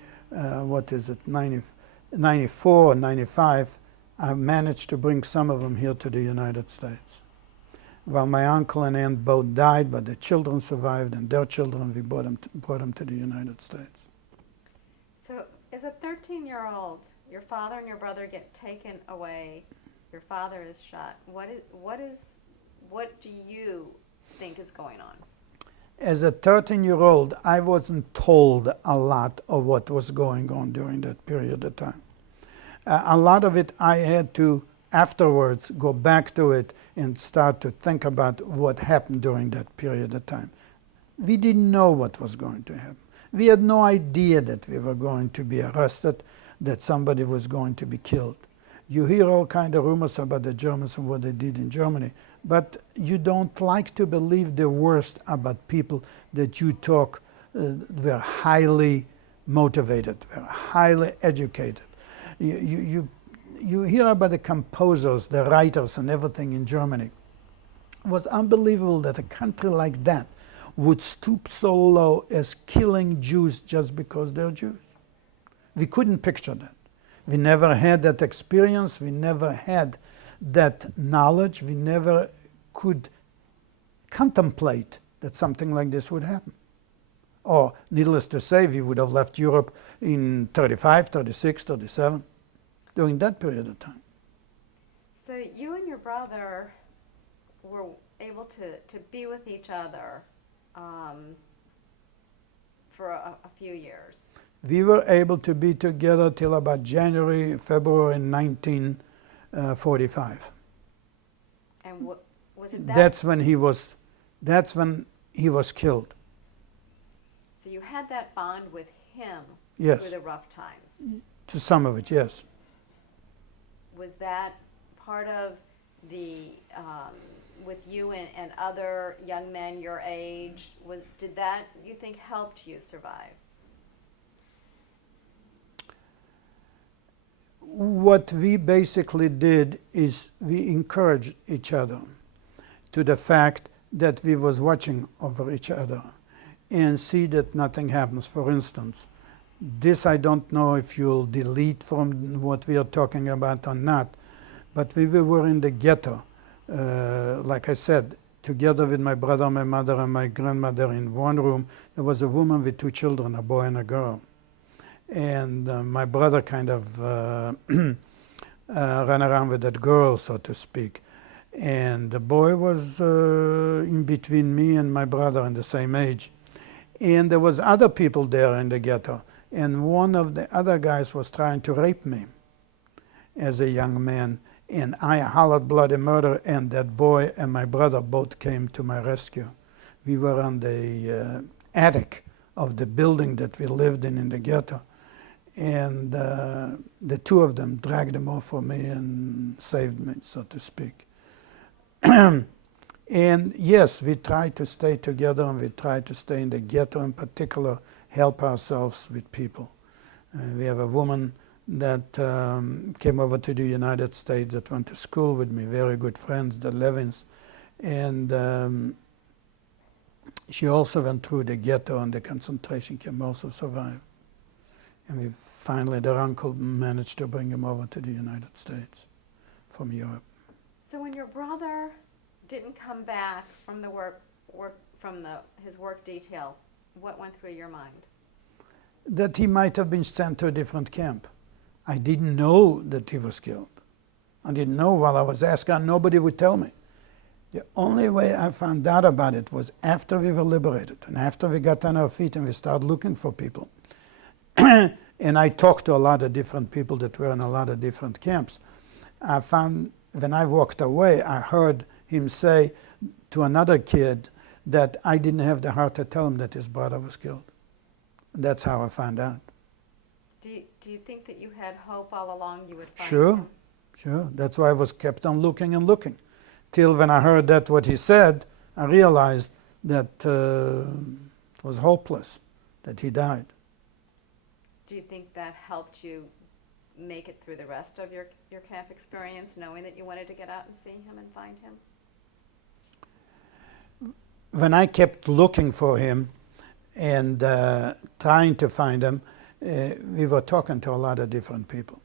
94 or 95, I managed to bring some of them here to the United States. Well, my uncle and aunt both died, but the children survived, and their children, we brought them to the United States. So as a 13-year-old, your father and your brother get taken away. Your father is shot. What do you think is going on? As a 13-year-old, I wasn't told a lot of what was going on during that period of time. A lot of it I had to afterwards go back to it and start to think about what happened during that period of time. We didn't know what was going to happen. We had no idea that we were going to be arrested, that somebody was going to be killed. You hear all kinds of rumors about the Germans and what they did in Germany, but you don't like to believe the worst about people that you talk were highly motivated, were highly educated. You hear about the composers, the writers, and everything in Germany. It was unbelievable that a country like that would stoop so low as killing Jews just because they're Jews. We couldn't picture that. We never had that experience. We never had that knowledge. We never could contemplate that something like this would happen. Or, needless to say, we would have left Europe in 35, 36, 37. During that period of time. So you and your brother were able to be with each other for a few years. We were able to be together till about January, February 1945. And was it that? That's when he was killed. So you had that bond with him Yes. through the rough times. To some of it, yes. Was that part of the, with you and other young men your age, did that, you think, helped you survive? What we basically did is we encouraged each other to the fact that we was watching over each other and see that nothing happens. For instance, this I don't know if you'll delete from what we are talking about or not, but we were in the ghetto, like I said, together with my brother, my mother, and my grandmother in one room. There was a woman with 2 children, a boy and a girl. And my brother kind of ran around with that girl, so to speak. And the boy was in between me and my brother in the same age. And there was other people there in the ghetto. And one of the other guys was trying to rape me as a young man. And I hollered bloody murder, and that boy and my brother both came to my rescue. We were on the attic of the building that we lived in the ghetto. And the 2 of them dragged him off for me and saved me, so to speak. And yes, we try to stay together, and we try to stay in the ghetto in particular, help ourselves with people. We have a woman that came over to the United States that went to school with me, very good friends, the Levins. And she also went through the ghetto and the concentration camp, also survived. And we finally, their uncle managed to bring him over to the United States from Europe. So when your brother didn't come back from the his work detail, what went through your mind? That he might have been sent to a different camp. I didn't know that he was killed. I didn't know while I was asking, nobody would tell me. The only way I found out about it was after we were liberated and after we got on our feet and we started looking for people. And I talked to a lot of different people that were in a lot of different camps. I found, when I walked away, I heard him say to another kid that I didn't have the heart to tell him that his brother was killed. And that's how I found out. Do you think that you had hope all along you would find Sure, sure. That's why I was kept on looking and looking. Till when I heard that what he said, I realized that it was hopeless, that he died. Do you think that helped you make it through the rest of your camp experience, knowing that you wanted to get out and see him and find him? When I kept looking for him and trying to find him, we were talking to a lot of different people.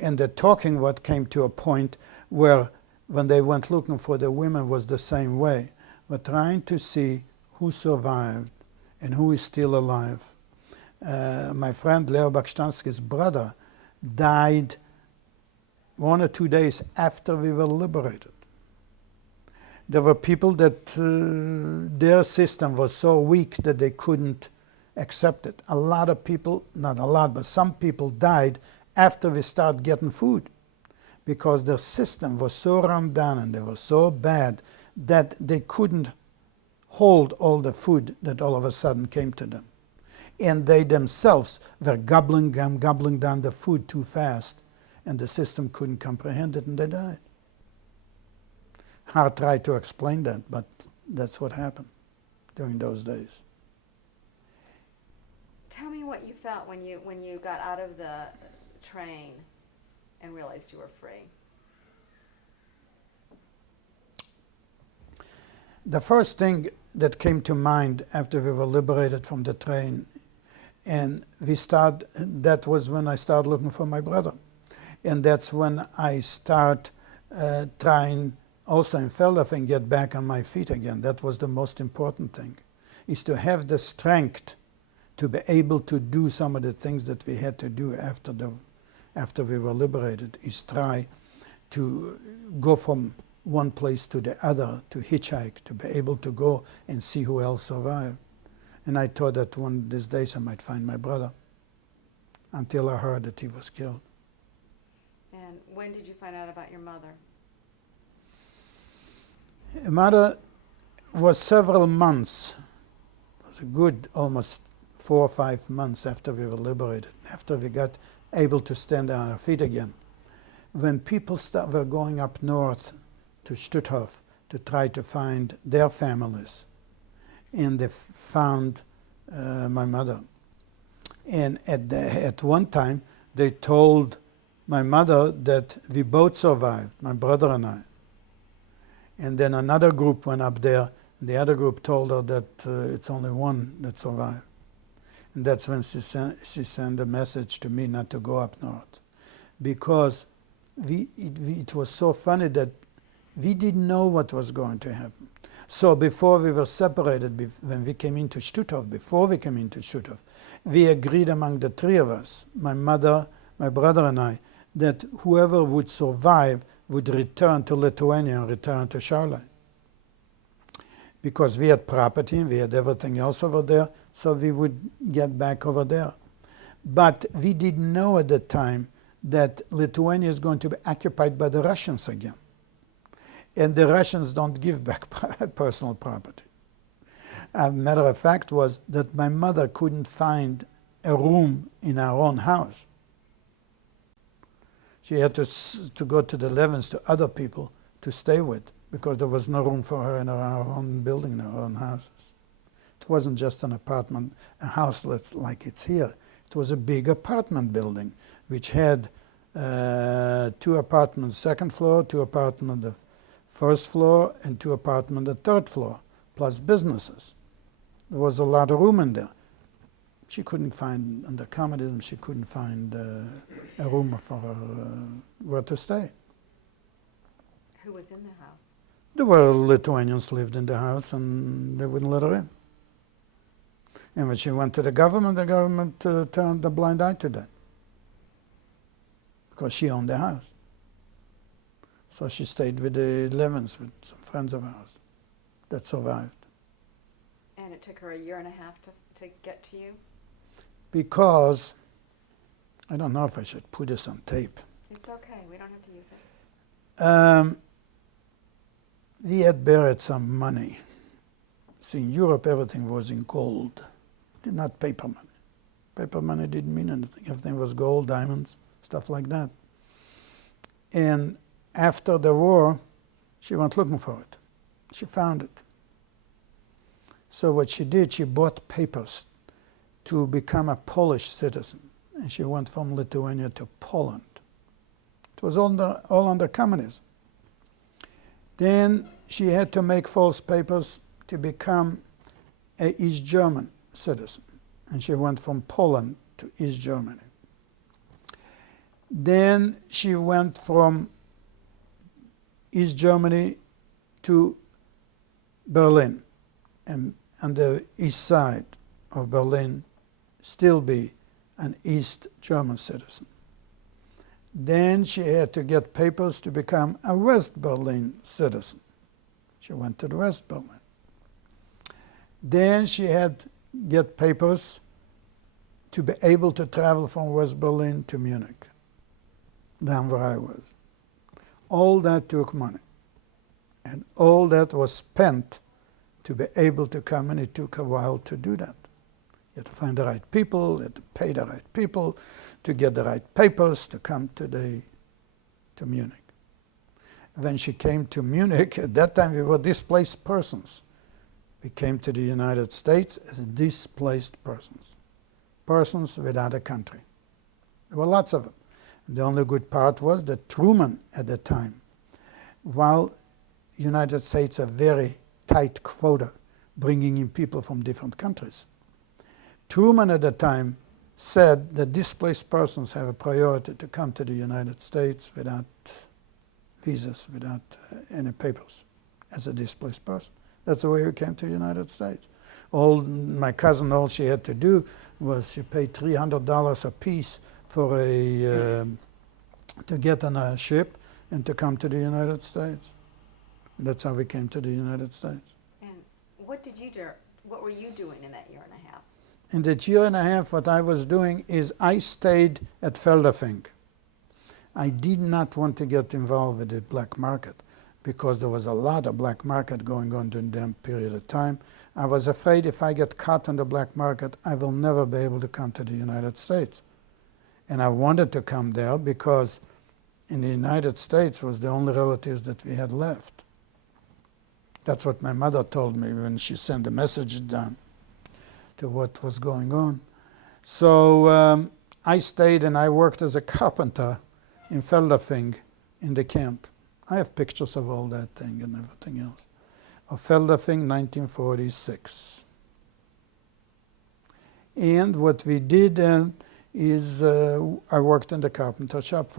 And the talking what came to a point where when they went looking for the women was the same way. We're trying to see who survived and who is still alive. My friend Leo Bakshtansky's brother died 1 or 2 days after we were liberated. There were people that their system was so weak that they couldn't accept it. A lot of people, not a lot, but some people died after we started getting food because their system was so run down and they were so bad that they couldn't hold all the food that all of a sudden came to them. And they themselves were gobbling down the food too fast, and the system couldn't comprehend it, and they died. Hard try to explain that, but that's what happened during those days. Tell me what you felt when you got out of the train and realized you were free. The first thing that came to mind after we were liberated from the train, and that was when I started looking for my brother. And that's when I start trying also in Feldhof and get back on my feet again. That was the most important thing, is to have the strength to be able to do some of the things that we had to do after we were liberated, is try to go from one place to the other, to hitchhike, to be able to go and see who else survived. And I thought that one of these days I might find my brother, until I heard that he was killed. And when did you find out about your mother? My mother was several months, it was a good almost 4 or 5 months after we were liberated, after we got able to stand on our feet again. When people were going up north to Stutthof to try to find their families, and they found my mother. And at one time, they told my mother that we both survived, my brother and I. And then another group went up there, and the other group told her that it's only one that survived. And that's when she sent a message to me not to go up north. Because it was so funny that we didn't know what was going to happen. So before we were separated, when we came into Stutthof, we agreed among the three of us, my mother, my brother and I, that whoever would survive would return to Lithuania and return to Charlotte. Because we had property, we had everything else over there, so we would get back over there. But we didn't know at the time that Lithuania is going to be occupied by the Russians again. And the Russians don't give back personal property. A matter of fact was that my mother couldn't find a room in our own house. She had to go to the Levins, to other people, to stay with, because there was no room for her in our own building, in our own houses. It wasn't just an apartment, a house like it's here. It was a big apartment building, which had 2 apartments second floor, 2 apartments the first floor, and 2 apartments the third floor, plus businesses. There was a lot of room in there. She couldn't find, under communism, she couldn't find a room for her, where to stay. Who was in the house? There were Lithuanians lived in the house, and they wouldn't let her in. And when she went to the government turned a blind eye to that, because she owned the house. So she stayed with the Levins, with some friends of ours that survived. And it took her a year and a half to get to you? Because, I don't know if I should put this on tape. It's okay, we don't have to use it. We had buried some money. See, in Europe, everything was in gold, not paper money. Paper money didn't mean anything. Everything was gold, diamonds, stuff like that. And after the war, she went looking for it. She found it. So what she did, she bought papers to become a Polish citizen. And she went from Lithuania to Poland. It was all under communism. Then she had to make false papers to become an East German citizen. And she went from Poland to East Germany. Then she went from East Germany to Berlin, and on the east side of Berlin still be an East German citizen. Then she had to get papers to become a West Berlin citizen. She went to the West Berlin. Then she had to get papers to be able to travel from West Berlin to Munich, down where I was. All that took money. And all that was spent to be able to come, and it took a while to do that. You had to find the right people, you had to pay the right people to get the right papers to come to Munich. When she came to Munich, at that time we were displaced persons. We came to the United States as displaced persons, persons without a country. There were lots of them. The only good part was that Truman at the time, while the United States a very tight quota, bringing in people from different countries, Truman at the time said that displaced persons have a priority to come to the United States without visas, without any papers, as a displaced person. That's the way we came to the United States. My cousin, all she had to do was she paid $300 a piece for to get on a ship and to come to the United States. And that's how we came to the United States. And what did you do? What were you doing in that year and a half? In that year and a half, what I was doing is I stayed at Feldafing. I did not want to get involved with the black market because there was a lot of black market going on during that period of time. I was afraid if I get caught in the black market, I will never be able to come to the United States. And I wanted to come there because in the United States was the only relatives that we had left. That's what my mother told me when she sent a message down to what was going on. So I stayed and I worked as a carpenter in Feldafing in the camp. I have pictures of all that thing and everything else. Of Feldafing, 1946. And what we did then is I worked in the carpenter shop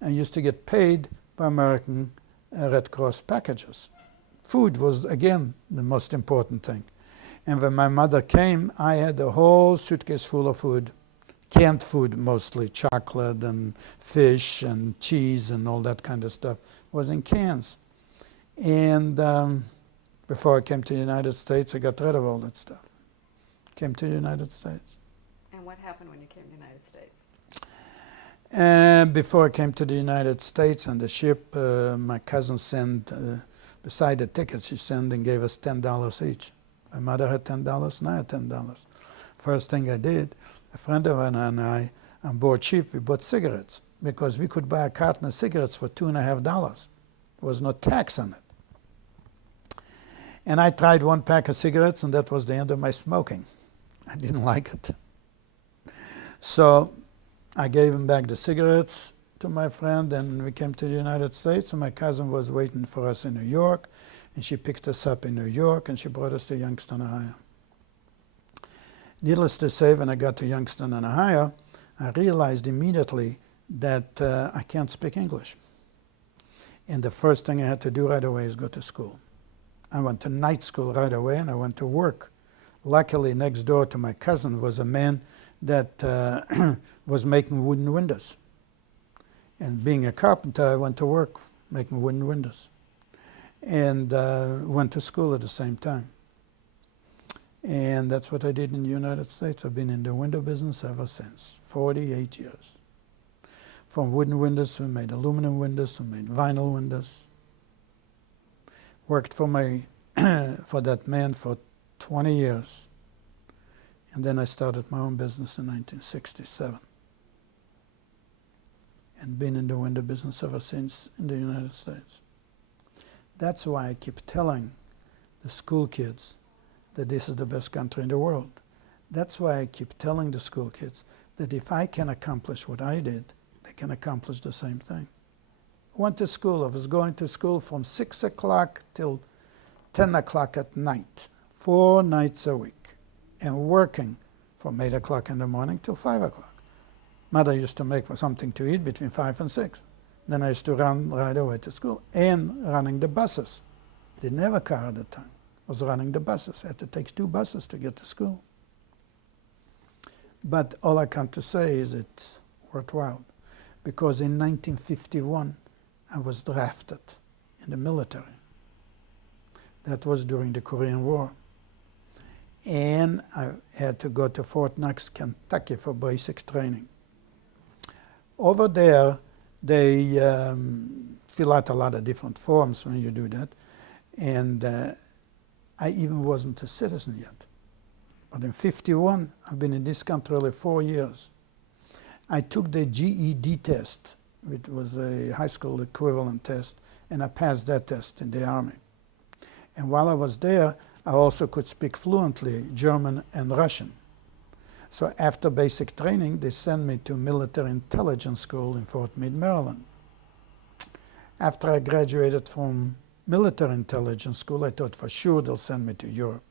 and used to get paid by American Red Cross packages. Food was, again, the most important thing. And when my mother came, I had a whole suitcase full of food, canned food mostly, chocolate and fish and cheese and all that kind of stuff was in cans. And before I came to the United States, I got rid of all that stuff. Came to the United States. And what happened when you came to the United States? Before I came to the United States on the ship, my cousin sent, beside the tickets, she sent and gave us $10 each. My mother had $10, and I had $10. First thing I did, a friend of mine and I, on board ship, we bought cigarettes because we could buy a carton of cigarettes for $2.50. There was no tax on it. And I tried one pack of cigarettes, and that was the end of my smoking. I didn't like it. So I gave him back the cigarettes to my friend, and we came to the United States, and my cousin was waiting for us in New York, and she picked us up in New York, and she brought us to Youngstown, Ohio. Needless to say, when I got to Youngstown, Ohio, I realized immediately that I can't speak English. And the first thing I had to do right away is go to school. I went to night school right away, and I went to work. Luckily, next door to my cousin was a man that was making wooden windows. And being a carpenter, I went to work making wooden windows. And went to school at the same time. And that's what I did in the United States. I've been in the window business ever since, 48 years. From wooden windows, we made aluminum windows, we made vinyl windows. Worked for for that man for 20 years. And then I started my own business in 1967. And been in the window business ever since in the United States. That's why I keep telling the school kids that this is the best country in the world. That's why I keep telling the school kids that if I can accomplish what I did, they can accomplish the same thing. I went to school. I was going to school from 6 o'clock till 10 o'clock at night, 4 nights a week, and working from 8 o'clock in the morning till 5 o'clock. Mother used to make something to eat between 5 and 6. Then I used to run right away to school and running the buses. Didn't have a car at the time. I was running the buses. I had to take 2 buses to get to school. But all I come to say is it's worthwhile. Because in 1951, I was drafted in the military. That was during the Korean War. And I had to go to Fort Knox, Kentucky for basic training. Over there, they fill out a lot of different forms when you do that. And I even wasn't a citizen yet. But in 51, I've been in this country only 4 years. I took the GED test, which was a high school equivalent test, and I passed that test in the Army. And while I was there, I also could speak fluently German and Russian. So after basic training, they sent me to military intelligence school in Fort Meade, Maryland. After I graduated from military intelligence school, I thought for sure they'll send me to Europe.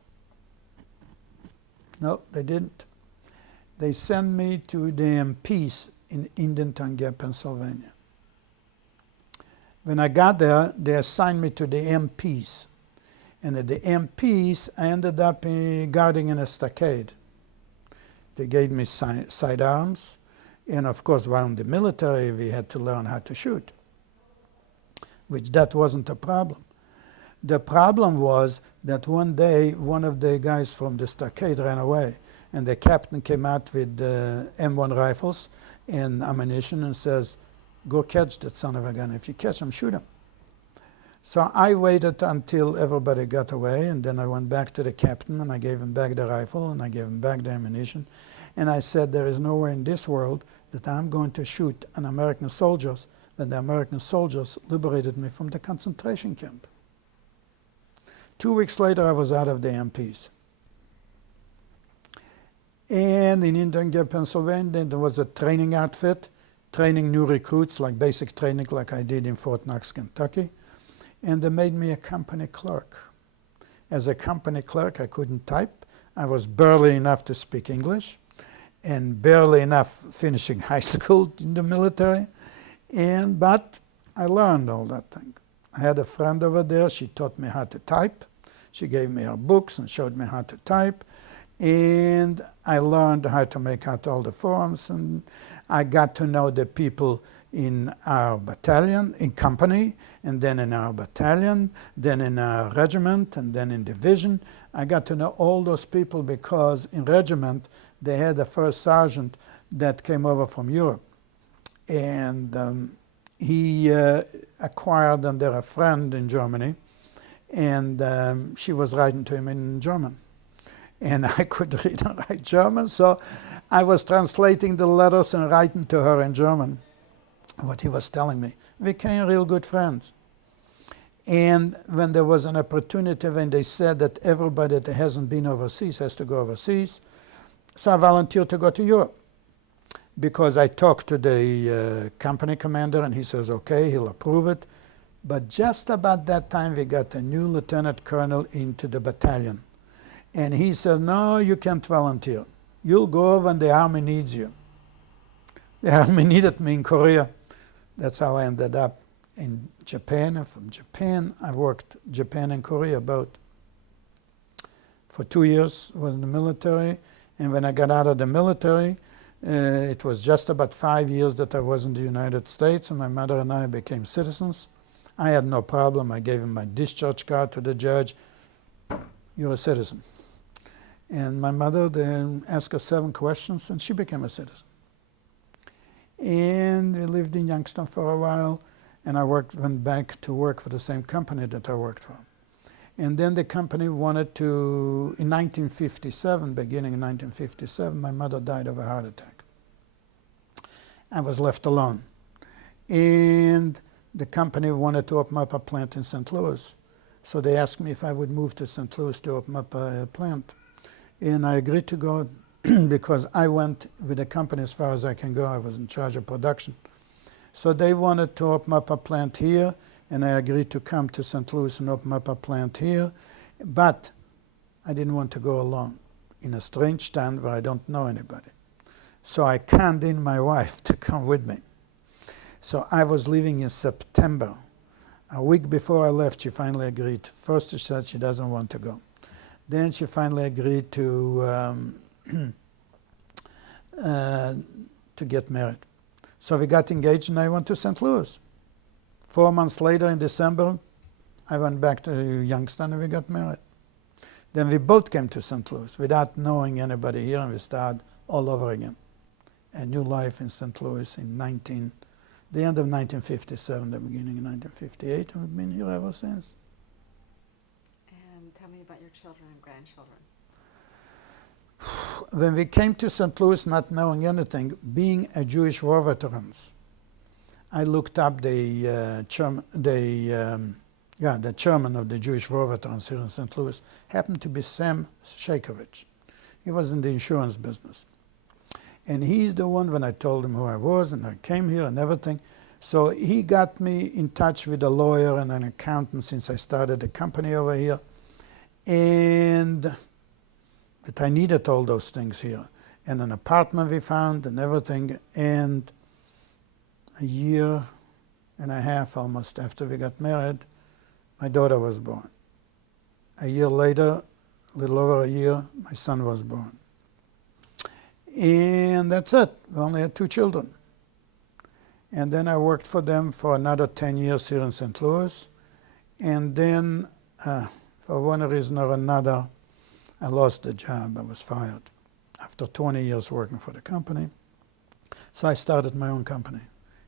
No, they didn't. They sent me to the MPs in Indiantown Gap, Pennsylvania. When I got there, they assigned me to the MPs. And at the MPs, I ended up guarding in a stockade. They gave me sidearms. And of course, while in the military, we had to learn how to shoot, which that wasn't a problem. The problem was that one day, one of the guys from the stockade ran away, and the captain came out with M1 rifles and ammunition and says, "Go catch that son of a gun. If you catch him, shoot him." So I waited until everybody got away, and then I went back to the captain, and I gave him back the rifle, and I gave him back the ammunition. And I said, there is nowhere in this world that I'm going to shoot an American soldiers when the American soldiers liberated me from the concentration camp. 2 weeks later, I was out of the MPs. And in Indian Gap, Pennsylvania, there was a training outfit, training new recruits, like basic training like I did in Fort Knox, Kentucky. And they made me a company clerk. As a company clerk, I couldn't type. I was barely enough to speak English and barely enough finishing high school in the military. But I learned all that thing. I had a friend over there. She taught me how to type. She gave me her books and showed me how to type. And I learned how to make out all the forms. And I got to know the people in our battalion, in company, and then in our battalion, then in our regiment, and then in division. I got to know all those people because in regiment, they had a first sergeant that came over from Europe. And he acquired under a friend in Germany, and she was writing to him in German. And I could read and write German, so I was translating the letters and writing to her in German what he was telling me. We became real good friends. And when there was an opportunity, when they said that everybody that hasn't been overseas has to go overseas, so I volunteered to go to Europe. Because I talked to the company commander, and he says, okay, he'll approve it. But just about that time, we got a new lieutenant colonel into the battalion. And he said, no, you can't volunteer. You'll go when the army needs you. The army needed me in Korea. That's how I ended up in Japan. And from Japan, I worked Japan and Korea both. For 2 years, I was in the military. And when I got out of the military, it was just about 5 years that I was in the United States, and my mother and I became citizens. I had no problem. I gave him my discharge card to the judge. You're a citizen. And my mother then asked her 7 questions, and she became a citizen. And we lived in Youngstown for a while, and I went back to work for the same company that I worked for. And then the company wanted to, in 1957, beginning in 1957, my mother died of a heart attack. I was left alone. And the company wanted to open up a plant in St. Louis. So they asked me if I would move to St. Louis to open up a plant. And I agreed to go because I went with the company as far as I can go. I was in charge of production. So they wanted to open up a plant here, and I agreed to come to St. Louis and open up a plant here. But I didn't want to go alone in a strange town where I don't know anybody. So I conned in my wife to come with me. So I was leaving in September. A week before I left, she finally agreed. First, she said she doesn't want to go. Then she finally agreed to get married. So we got engaged, and I went to St. Louis. 4 months later, in December, I went back to Youngstown, and we got married. Then we both came to St. Louis without knowing anybody here, and we started all over again. A new life in St. Louis in the end of 1957, the beginning of 1958, and we've been here ever since. And tell me about your children and grandchildren. When we came to St. Louis, not knowing anything, being a Jewish war veterans, I looked up the chairman of the Jewish war veterans here in St. Louis. Happened to be Sam Shakovich. He was in the insurance business. And he's the one, when I told him who I was and I came here and everything, so he got me in touch with a lawyer and an accountant since I started a company over here. And that I needed all those things here. And an apartment we found and everything. And a year and a half almost after we got married, my daughter was born. A year later, a little over a year, my son was born. And that's it. We only had 2 children. And then I worked for them for another 10 years here in St. Louis. And then, for one reason or another, I lost the job. I was fired after 20 years working for the company. So I started my own company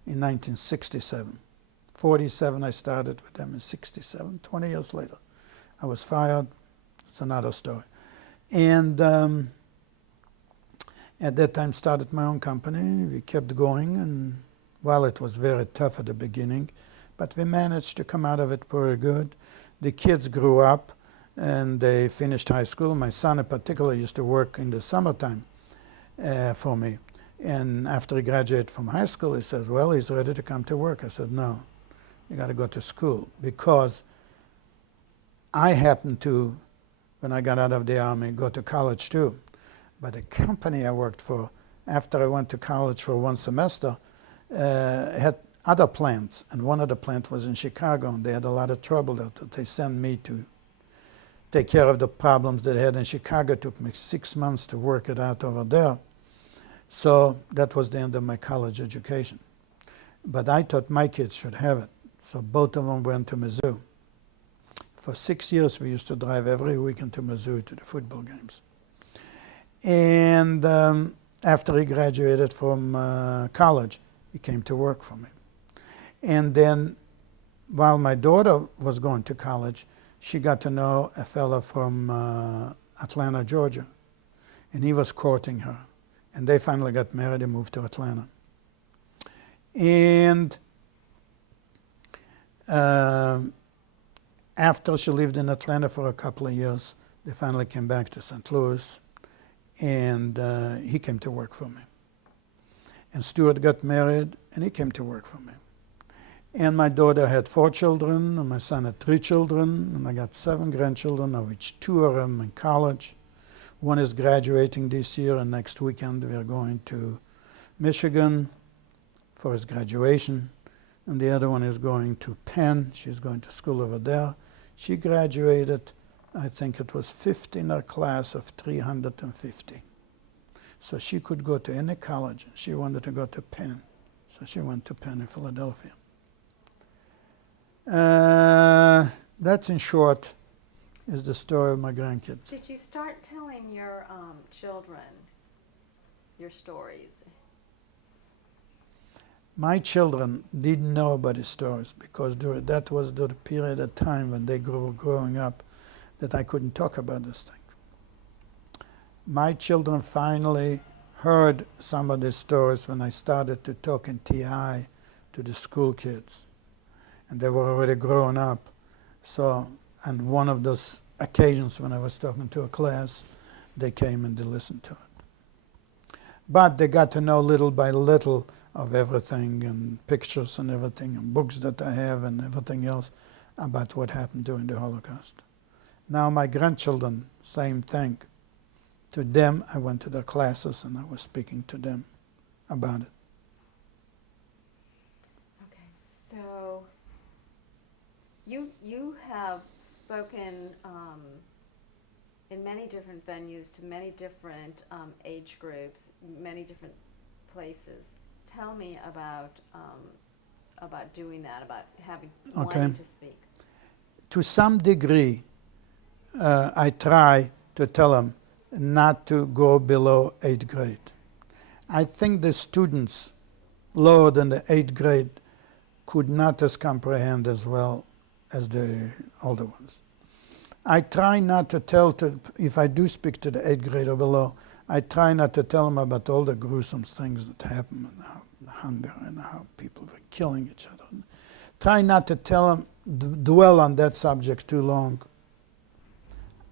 in 1967. 47, I started with them in 67. 20 years later, I was fired. It's another story. And at that time, started my own company. We kept going, and while it was very tough at the beginning, but we managed to come out of it pretty good. The kids grew up, and they finished high school. My son in particular used to work in the summertime for me. And after he graduated from high school, he says, well, he's ready to come to work. I said, no, you got to go to school. Because I happened to, when I got out of the Army, go to college too. But the company I worked for, after I went to college for 1 semester, had other plants. And one of the plants was in Chicago, and they had a lot of trouble there. They sent me to take care of the problems they had in Chicago. It took me 6 months to work it out over there. So that was the end of my college education. But I thought my kids should have it. So both of them went to Mizzou. For 6 years, we used to drive every weekend to Mizzou to the football games. And after he graduated from college, he came to work for me. And then while my daughter was going to college, she got to know a fellow from Atlanta, Georgia. And he was courting her. And they finally got married and moved to Atlanta. And After she lived in Atlanta for a couple of years, they finally came back to St. Louis, and he came to work for me. And Stuart got married, and he came to work for me. And my daughter had 4 children, and my son had 3 children, and I got 7 grandchildren, of which 2 of them in college. One is graduating this year, and next weekend we are going to Michigan for his graduation. And the other one is going to Penn. She's going to school over there. She graduated, I think it was 50 in her class of 350. So she could go to any college. She wanted to go to Penn. So she went to Penn in Philadelphia. That's in short is the story of my grandkids. Did you start telling your children your stories? My children didn't know about the stories because that was the period of time when they were growing up that I couldn't talk about this thing. My children finally heard some of the stories when I started to talk in TI to the school kids. And they were already grown up. So, on one of those occasions when I was talking to a class, they came and they listened to it. But they got to know little by little of everything, and pictures and everything, and books that I have and everything else about what happened during the Holocaust. Now my grandchildren, same thing. To them, I went to their classes and I was speaking to them about it. Okay, so you have spoken in many different venues to many different age groups, many different places. Tell me about doing that, about wanting to speak. To some degree, I try to tell them not to go below 8th grade. I think the students lower than the 8th grade could not as comprehend as well as the older ones. I try not to tell, if I do speak to the 8th grade or below, I try not to tell them about all the gruesome things that happen and how hunger and how people were killing each other. Try not to tell them, dwell on that subject too long.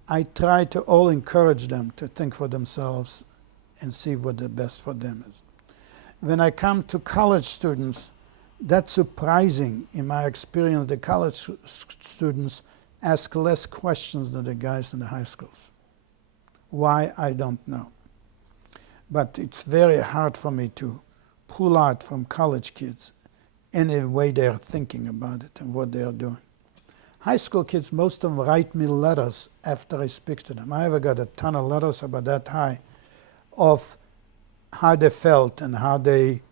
I try to all encourage them to think for themselves and see what the best for them is. When I come to college students, that's surprising. In my experience, the college students ask less questions than the guys in the high schools. Why, I don't know. But it's very hard for me to pull out from college kids any way they are thinking about it and what they are doing. High school kids, most of them write me letters after I speak to them. I ever got a ton of letters about that high of how they felt and how they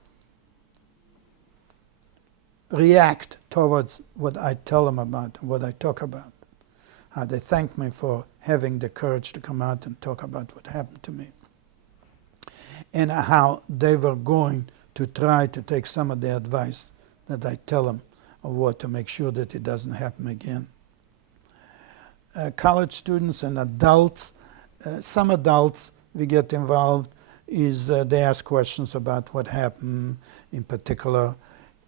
react towards what I tell them about and what I talk about. How they thank me for having the courage to come out and talk about what happened to me. And how they were going to try to take some of the advice that I tell them of what to make sure that it doesn't happen again. College students and adults, some adults we get involved is they ask questions about what happened in particular,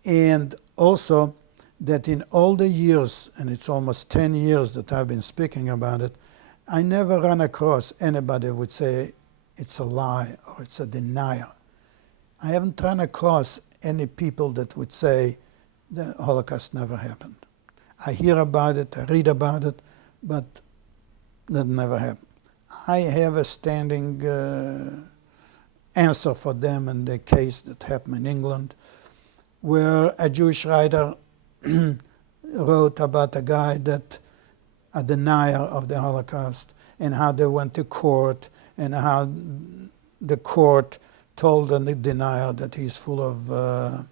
and also that in all the years, and it's almost 10 years that I've been speaking about it, I never run across anybody who would say it's a lie or it's a denial. I haven't run across any people that would say the Holocaust never happened. I hear about it, I read about it, but that never happened. I have a standing answer for them in the case that happened in England, where a Jewish writer wrote about a guy that a denier of the Holocaust, and how they went to court, and how the court told the denier that he's full of,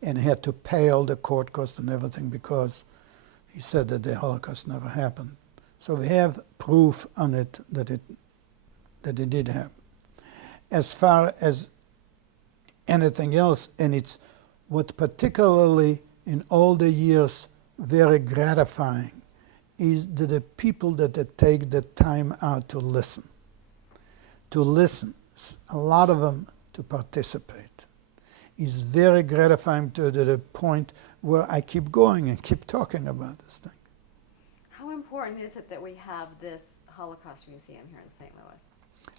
and had to pay all the court costs and everything because he said that the Holocaust never happened. So we have proof on it that it did happen. As far as anything else, and it's what particularly in all the years very gratifying is that the people that take the time out to listen, a lot of them to participate, is very gratifying to the point where I keep going and keep talking about this thing. important is it that we have this Holocaust Museum here in St. Louis?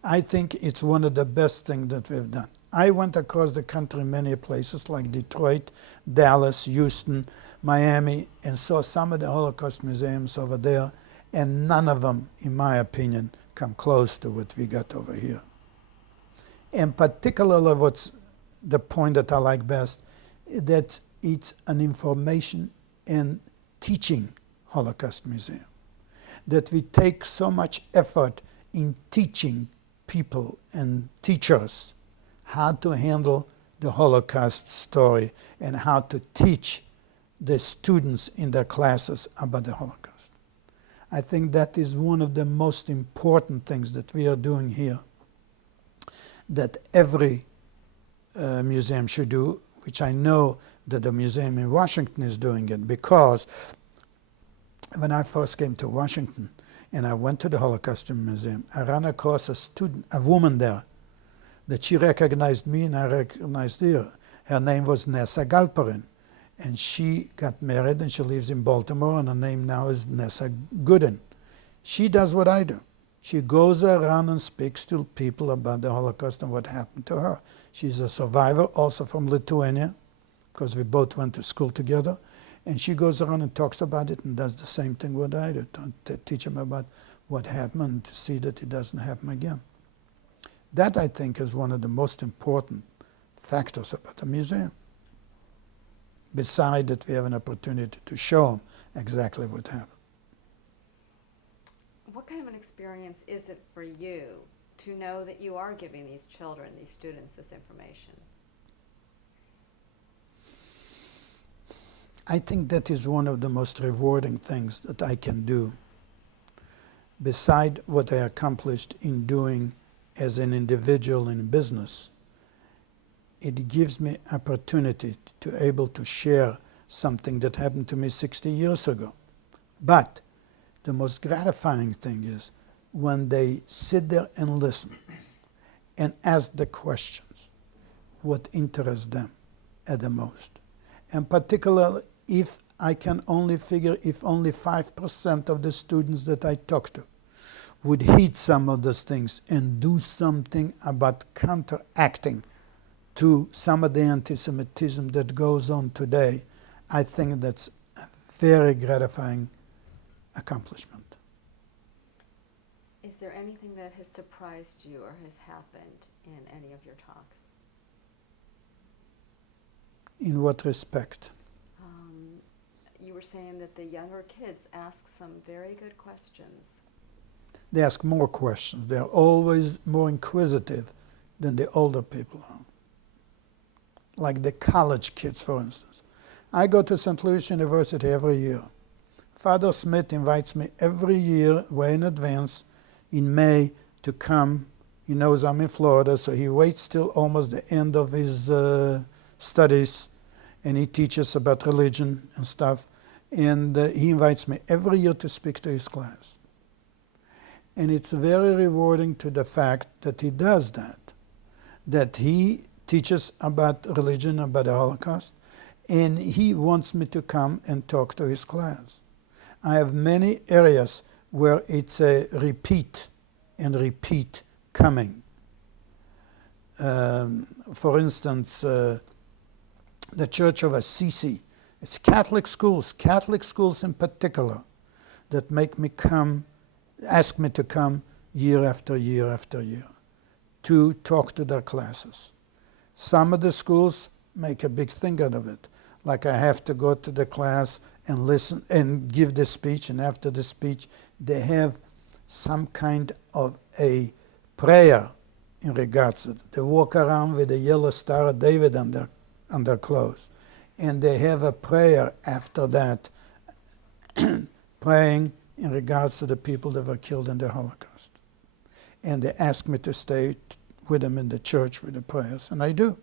I think it's one of the best things that we've done. I went across the country many places like Detroit, Dallas, Houston, Miami, and saw some of the Holocaust museums over there, and none of them, in my opinion, come close to what we got over here. And particularly what's the point that I like best, that it's an information and teaching Holocaust museum. That we take so much effort in teaching people and teachers how to handle the Holocaust story and how to teach the students in their classes about the Holocaust. I think that is one of the most important things that we are doing here, that every museum should do, which I know that the museum in Washington is doing it, because when I first came to Washington and I went to the Holocaust Museum, I ran across a woman there, that she recognized me and I recognized her. Her name was Nessa Galperin, and she got married and she lives in Baltimore, and her name now is Nessa Gooden. She does what I do. She goes around and speaks to people about the Holocaust and what happened to her. She's a survivor, also from Lithuania, because we both went to school together. And she goes around and talks about it and does the same thing what I do, to teach them about what happened and to see that it doesn't happen again. That, I think, is one of the most important factors about the museum. Besides that we have an opportunity to show them exactly what happened. What kind of an experience is it for you to know that you are giving these children, these students, this information? I think that is one of the most rewarding things that I can do, beside what I accomplished in doing as an individual in business. It gives me opportunity to able to share something that happened to me 60 years ago. But the most gratifying thing is when they sit there and listen and ask the questions, what interests them at the most. And particularly if I can only figure if only 5% of the students that I talk to would heed some of those things and do something about counteracting to some of the anti-Semitism that goes on today, I think that's a very gratifying accomplishment. Is there anything that has surprised you or has happened in any of your talks? In what respect? You were saying that the younger kids ask some very good questions. They ask more questions. They're always more inquisitive than the older people are. Like the college kids, for instance. I go to St. Louis University every year. Father Smith invites me every year, way in advance, in May, to come. He knows I'm in Florida, so he waits till almost the end of his studies, and he teaches about religion and stuff. And he invites me every year to speak to his class. And it's very rewarding to the fact that he does that he teaches about religion, about the Holocaust, and he wants me to come and talk to his class. I have many areas where it's a repeat and repeat coming. For instance, the Church of Assisi. It's Catholic schools in particular, that make me come, ask me to come year after year after year to talk to their classes. Some of the schools make a big thing out of it. Like I have to go to the class and listen and give the speech, and after the speech they have some kind of a prayer in regards to it. They walk around with a yellow Star of David on their clothes. And they have a prayer after that, praying in regards to the people that were killed in the Holocaust. And they ask me to stay with them in the church with the prayers, and I do.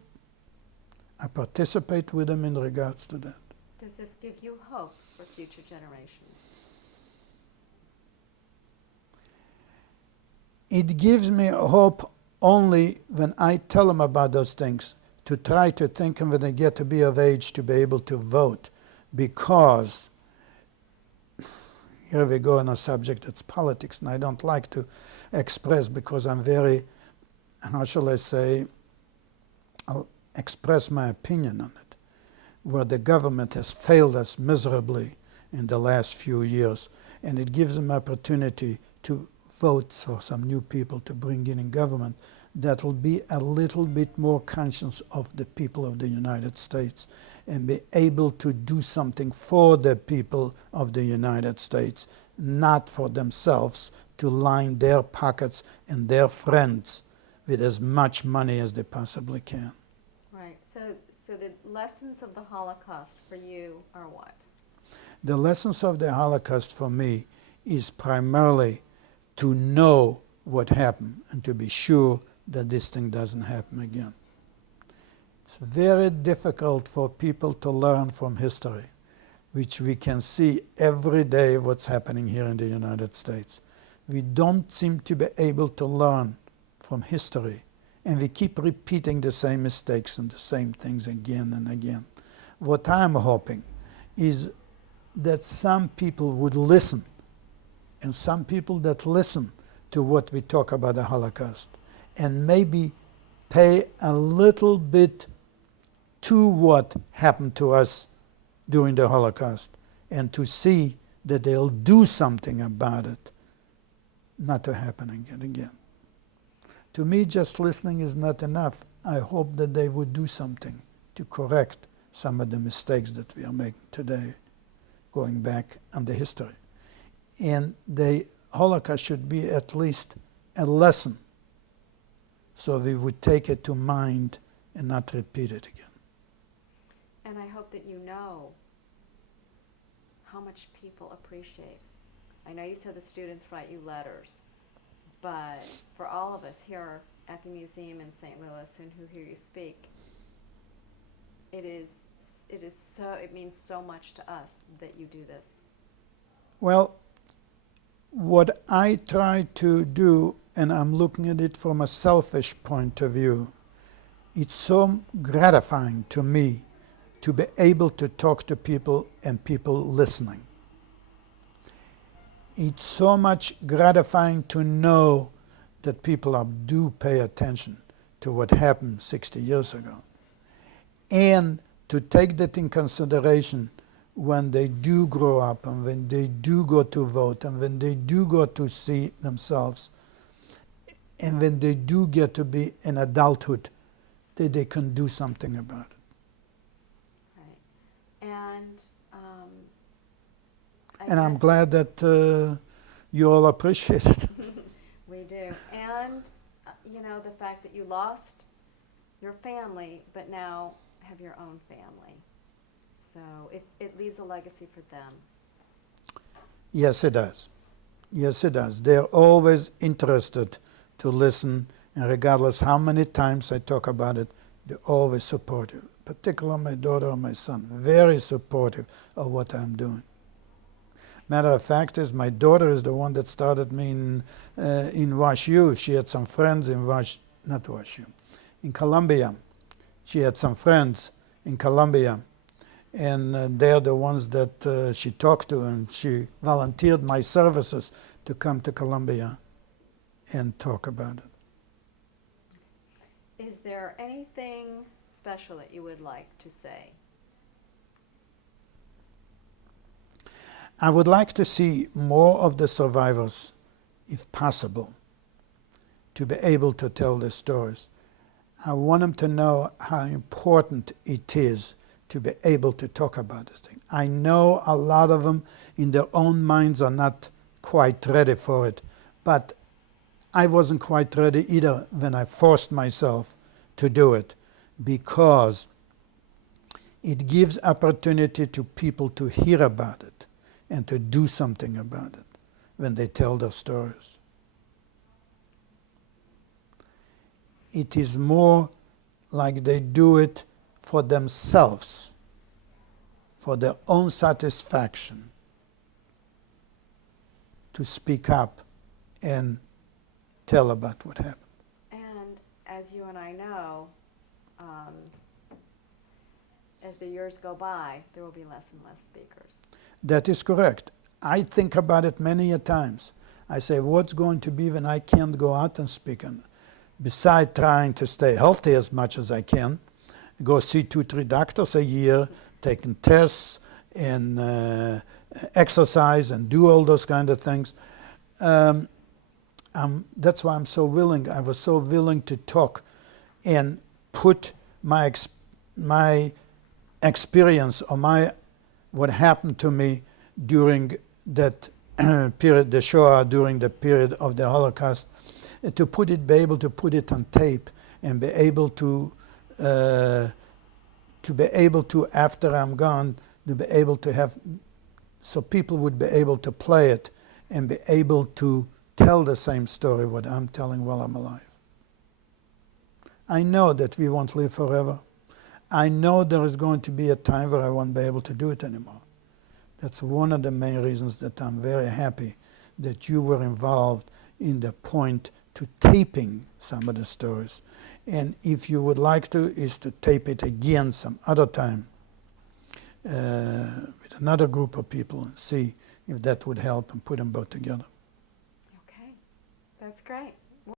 I participate with them in regards to that. Does this give you hope for future generations? It gives me hope only when I tell them about those things, to try to think of when they get to be of age to be able to vote, because here we go on a subject that's politics, and I don't like to express because I'm very, how shall I say, I'll express my opinion on it, where the government has failed us miserably in the last few years, and it gives them opportunity to vote for some new people to bring in government that will be a little bit more conscious of the people of the United States and be able to do something for the people of the United States, not for themselves, to line their pockets and their friends with as much money as they possibly can. Right. So the lessons of the Holocaust for you are what? The lessons of the Holocaust for me is primarily to know what happened and to be sure that this thing doesn't happen again. It's very difficult for people to learn from history, which we can see every day what's happening here in the United States. We don't seem to be able to learn from history, and we keep repeating the same mistakes and the same things again and again. What I'm hoping is that some people would listen, and some people that listen to what we talk about the Holocaust, and maybe pay a little bit to what happened to us during the Holocaust, and to see that they'll do something about it, not to happen again. To me, just listening is not enough. I hope that they would do something to correct some of the mistakes that we are making today, going back on the history. And the Holocaust should be at least a lesson, so we would take it to mind and not repeat it again. And I hope that you know how much people appreciate. I know you said the students write you letters, but for all of us here at the museum in St. Louis and who hear you speak, it means so much to us that you do this. Well, what I try to do, and I'm looking at it from a selfish point of view, it's so gratifying to me to be able to talk to people and people listening. It's so much gratifying to know that people do pay attention to what happened 60 years ago, and to take that in consideration when they do grow up and when they do go to vote and when they do go to see themselves and when they do get to be in adulthood, that they can do something about it. Right. And I'm glad that you all appreciate it. We do. And, the fact that you lost your family, but now have your own family. So it leaves a legacy for them. Yes, it does. Yes, it does. They're always interested to listen, and regardless how many times I talk about it, they're always supportive. Particularly my daughter and my son, very supportive of what I'm doing. Matter of fact is, my daughter is the one that started me in WashU. She had some friends in in Columbia. She had some friends in Columbia, and they're the ones that she talked to, and she volunteered my services to come to Columbia and talk about it. Is there anything special that you would like to say? I would like to see more of the survivors, if possible, to be able to tell their stories. I want them to know how important it is to be able to talk about this thing. I know a lot of them in their own minds are not quite ready for it, but I wasn't quite ready either when I forced myself to do it, because it gives opportunity to people to hear about it and to do something about it when they tell their stories. It is more like they do it for themselves, for their own satisfaction, to speak up and tell about what happened. And as you and I know, as the years go by, there will be less and less speakers. That is correct. I think about it many a times. I say, what's going to be when I can't go out and speak? And beside trying to stay healthy as much as I can, go see 2-3 doctors a year, taking tests and exercise and do all those kind of things. That's why I'm so willing. I was so willing to talk and put my experience or what happened to me during that period, the Shoah, during the period of the Holocaust, be able to put it on tape and be able to after I'm gone, to be able to have, so people would be able to play it and be able to tell the same story what I'm telling while I'm alive. I know that we won't live forever. I know there is going to be a time where I won't be able to do it anymore. That's one of the main reasons that I'm very happy that you were involved in the point to taping some of the stories. And if you would like to, is to tape it again some other time with another group of people and see if that would help and put them both together. Okay, that's great.